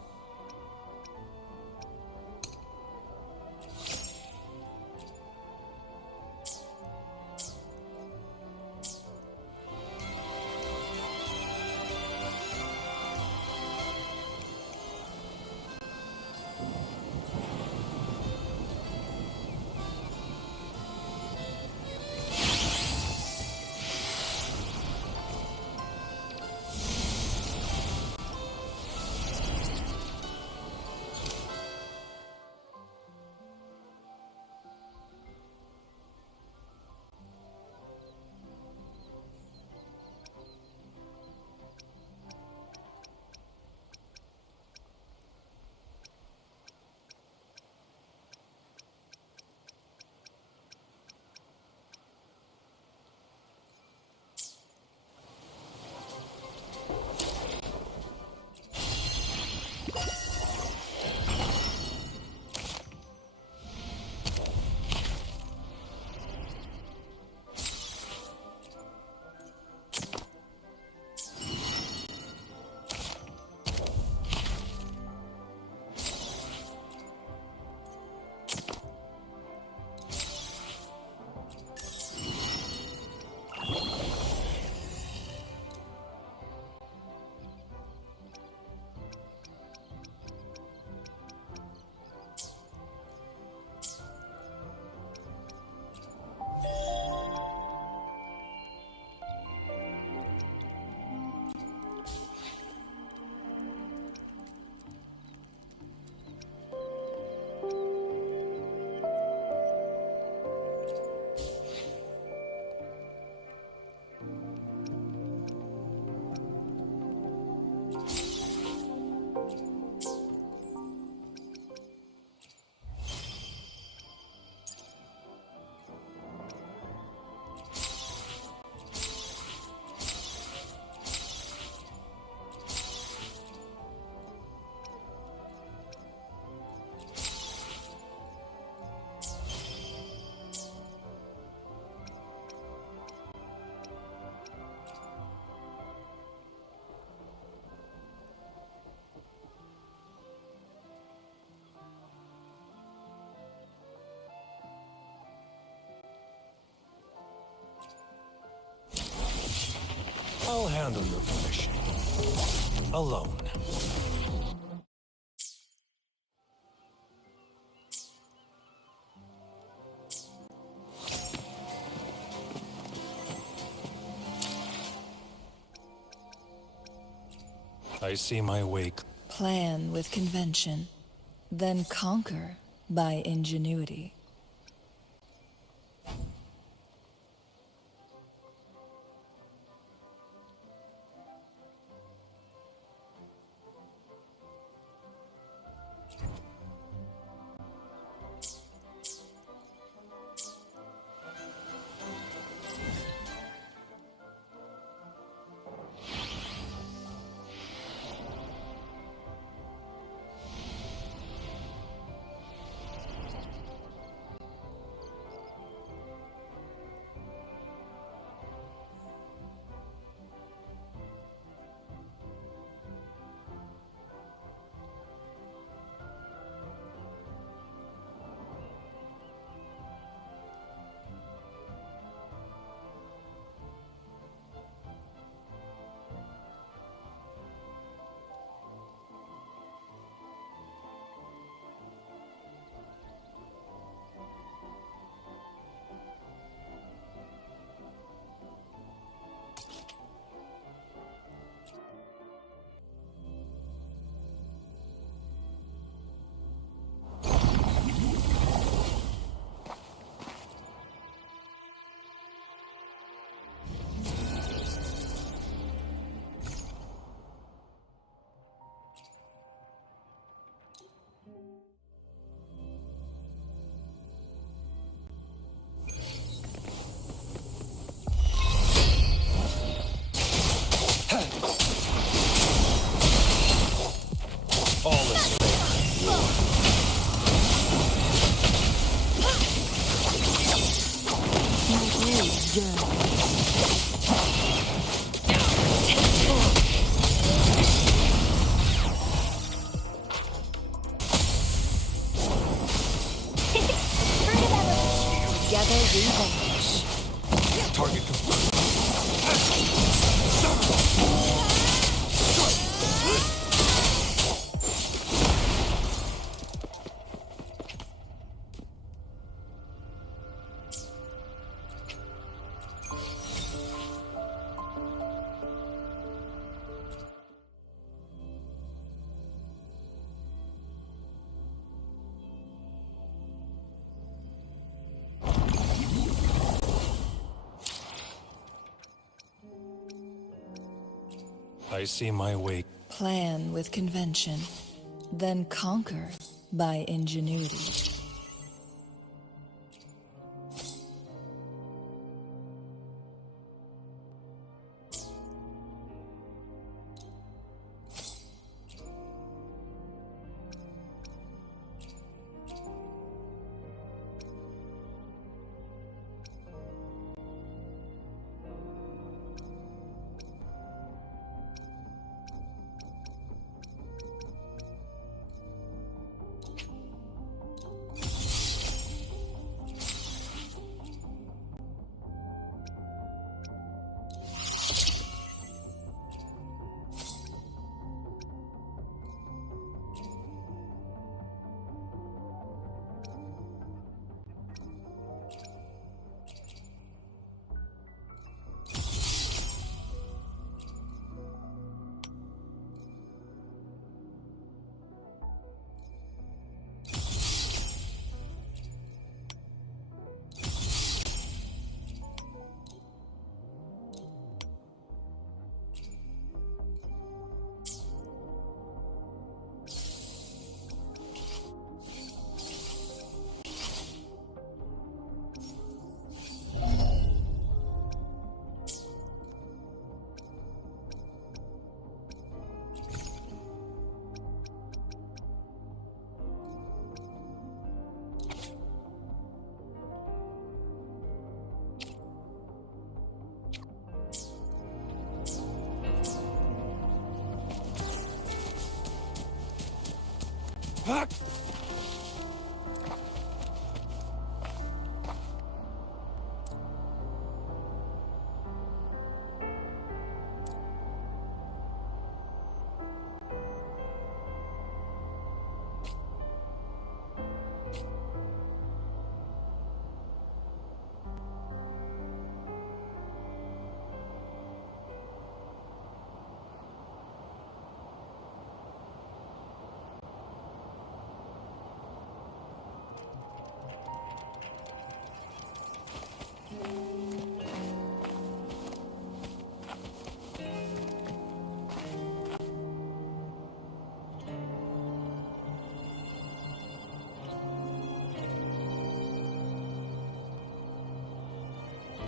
I'll handle your permission. Alone. I see my wake. Plan with convention, then conquer by ingenuity. All is Together we vanish. target confirmed. I see my wake. Plan with convention, then conquer by ingenuity.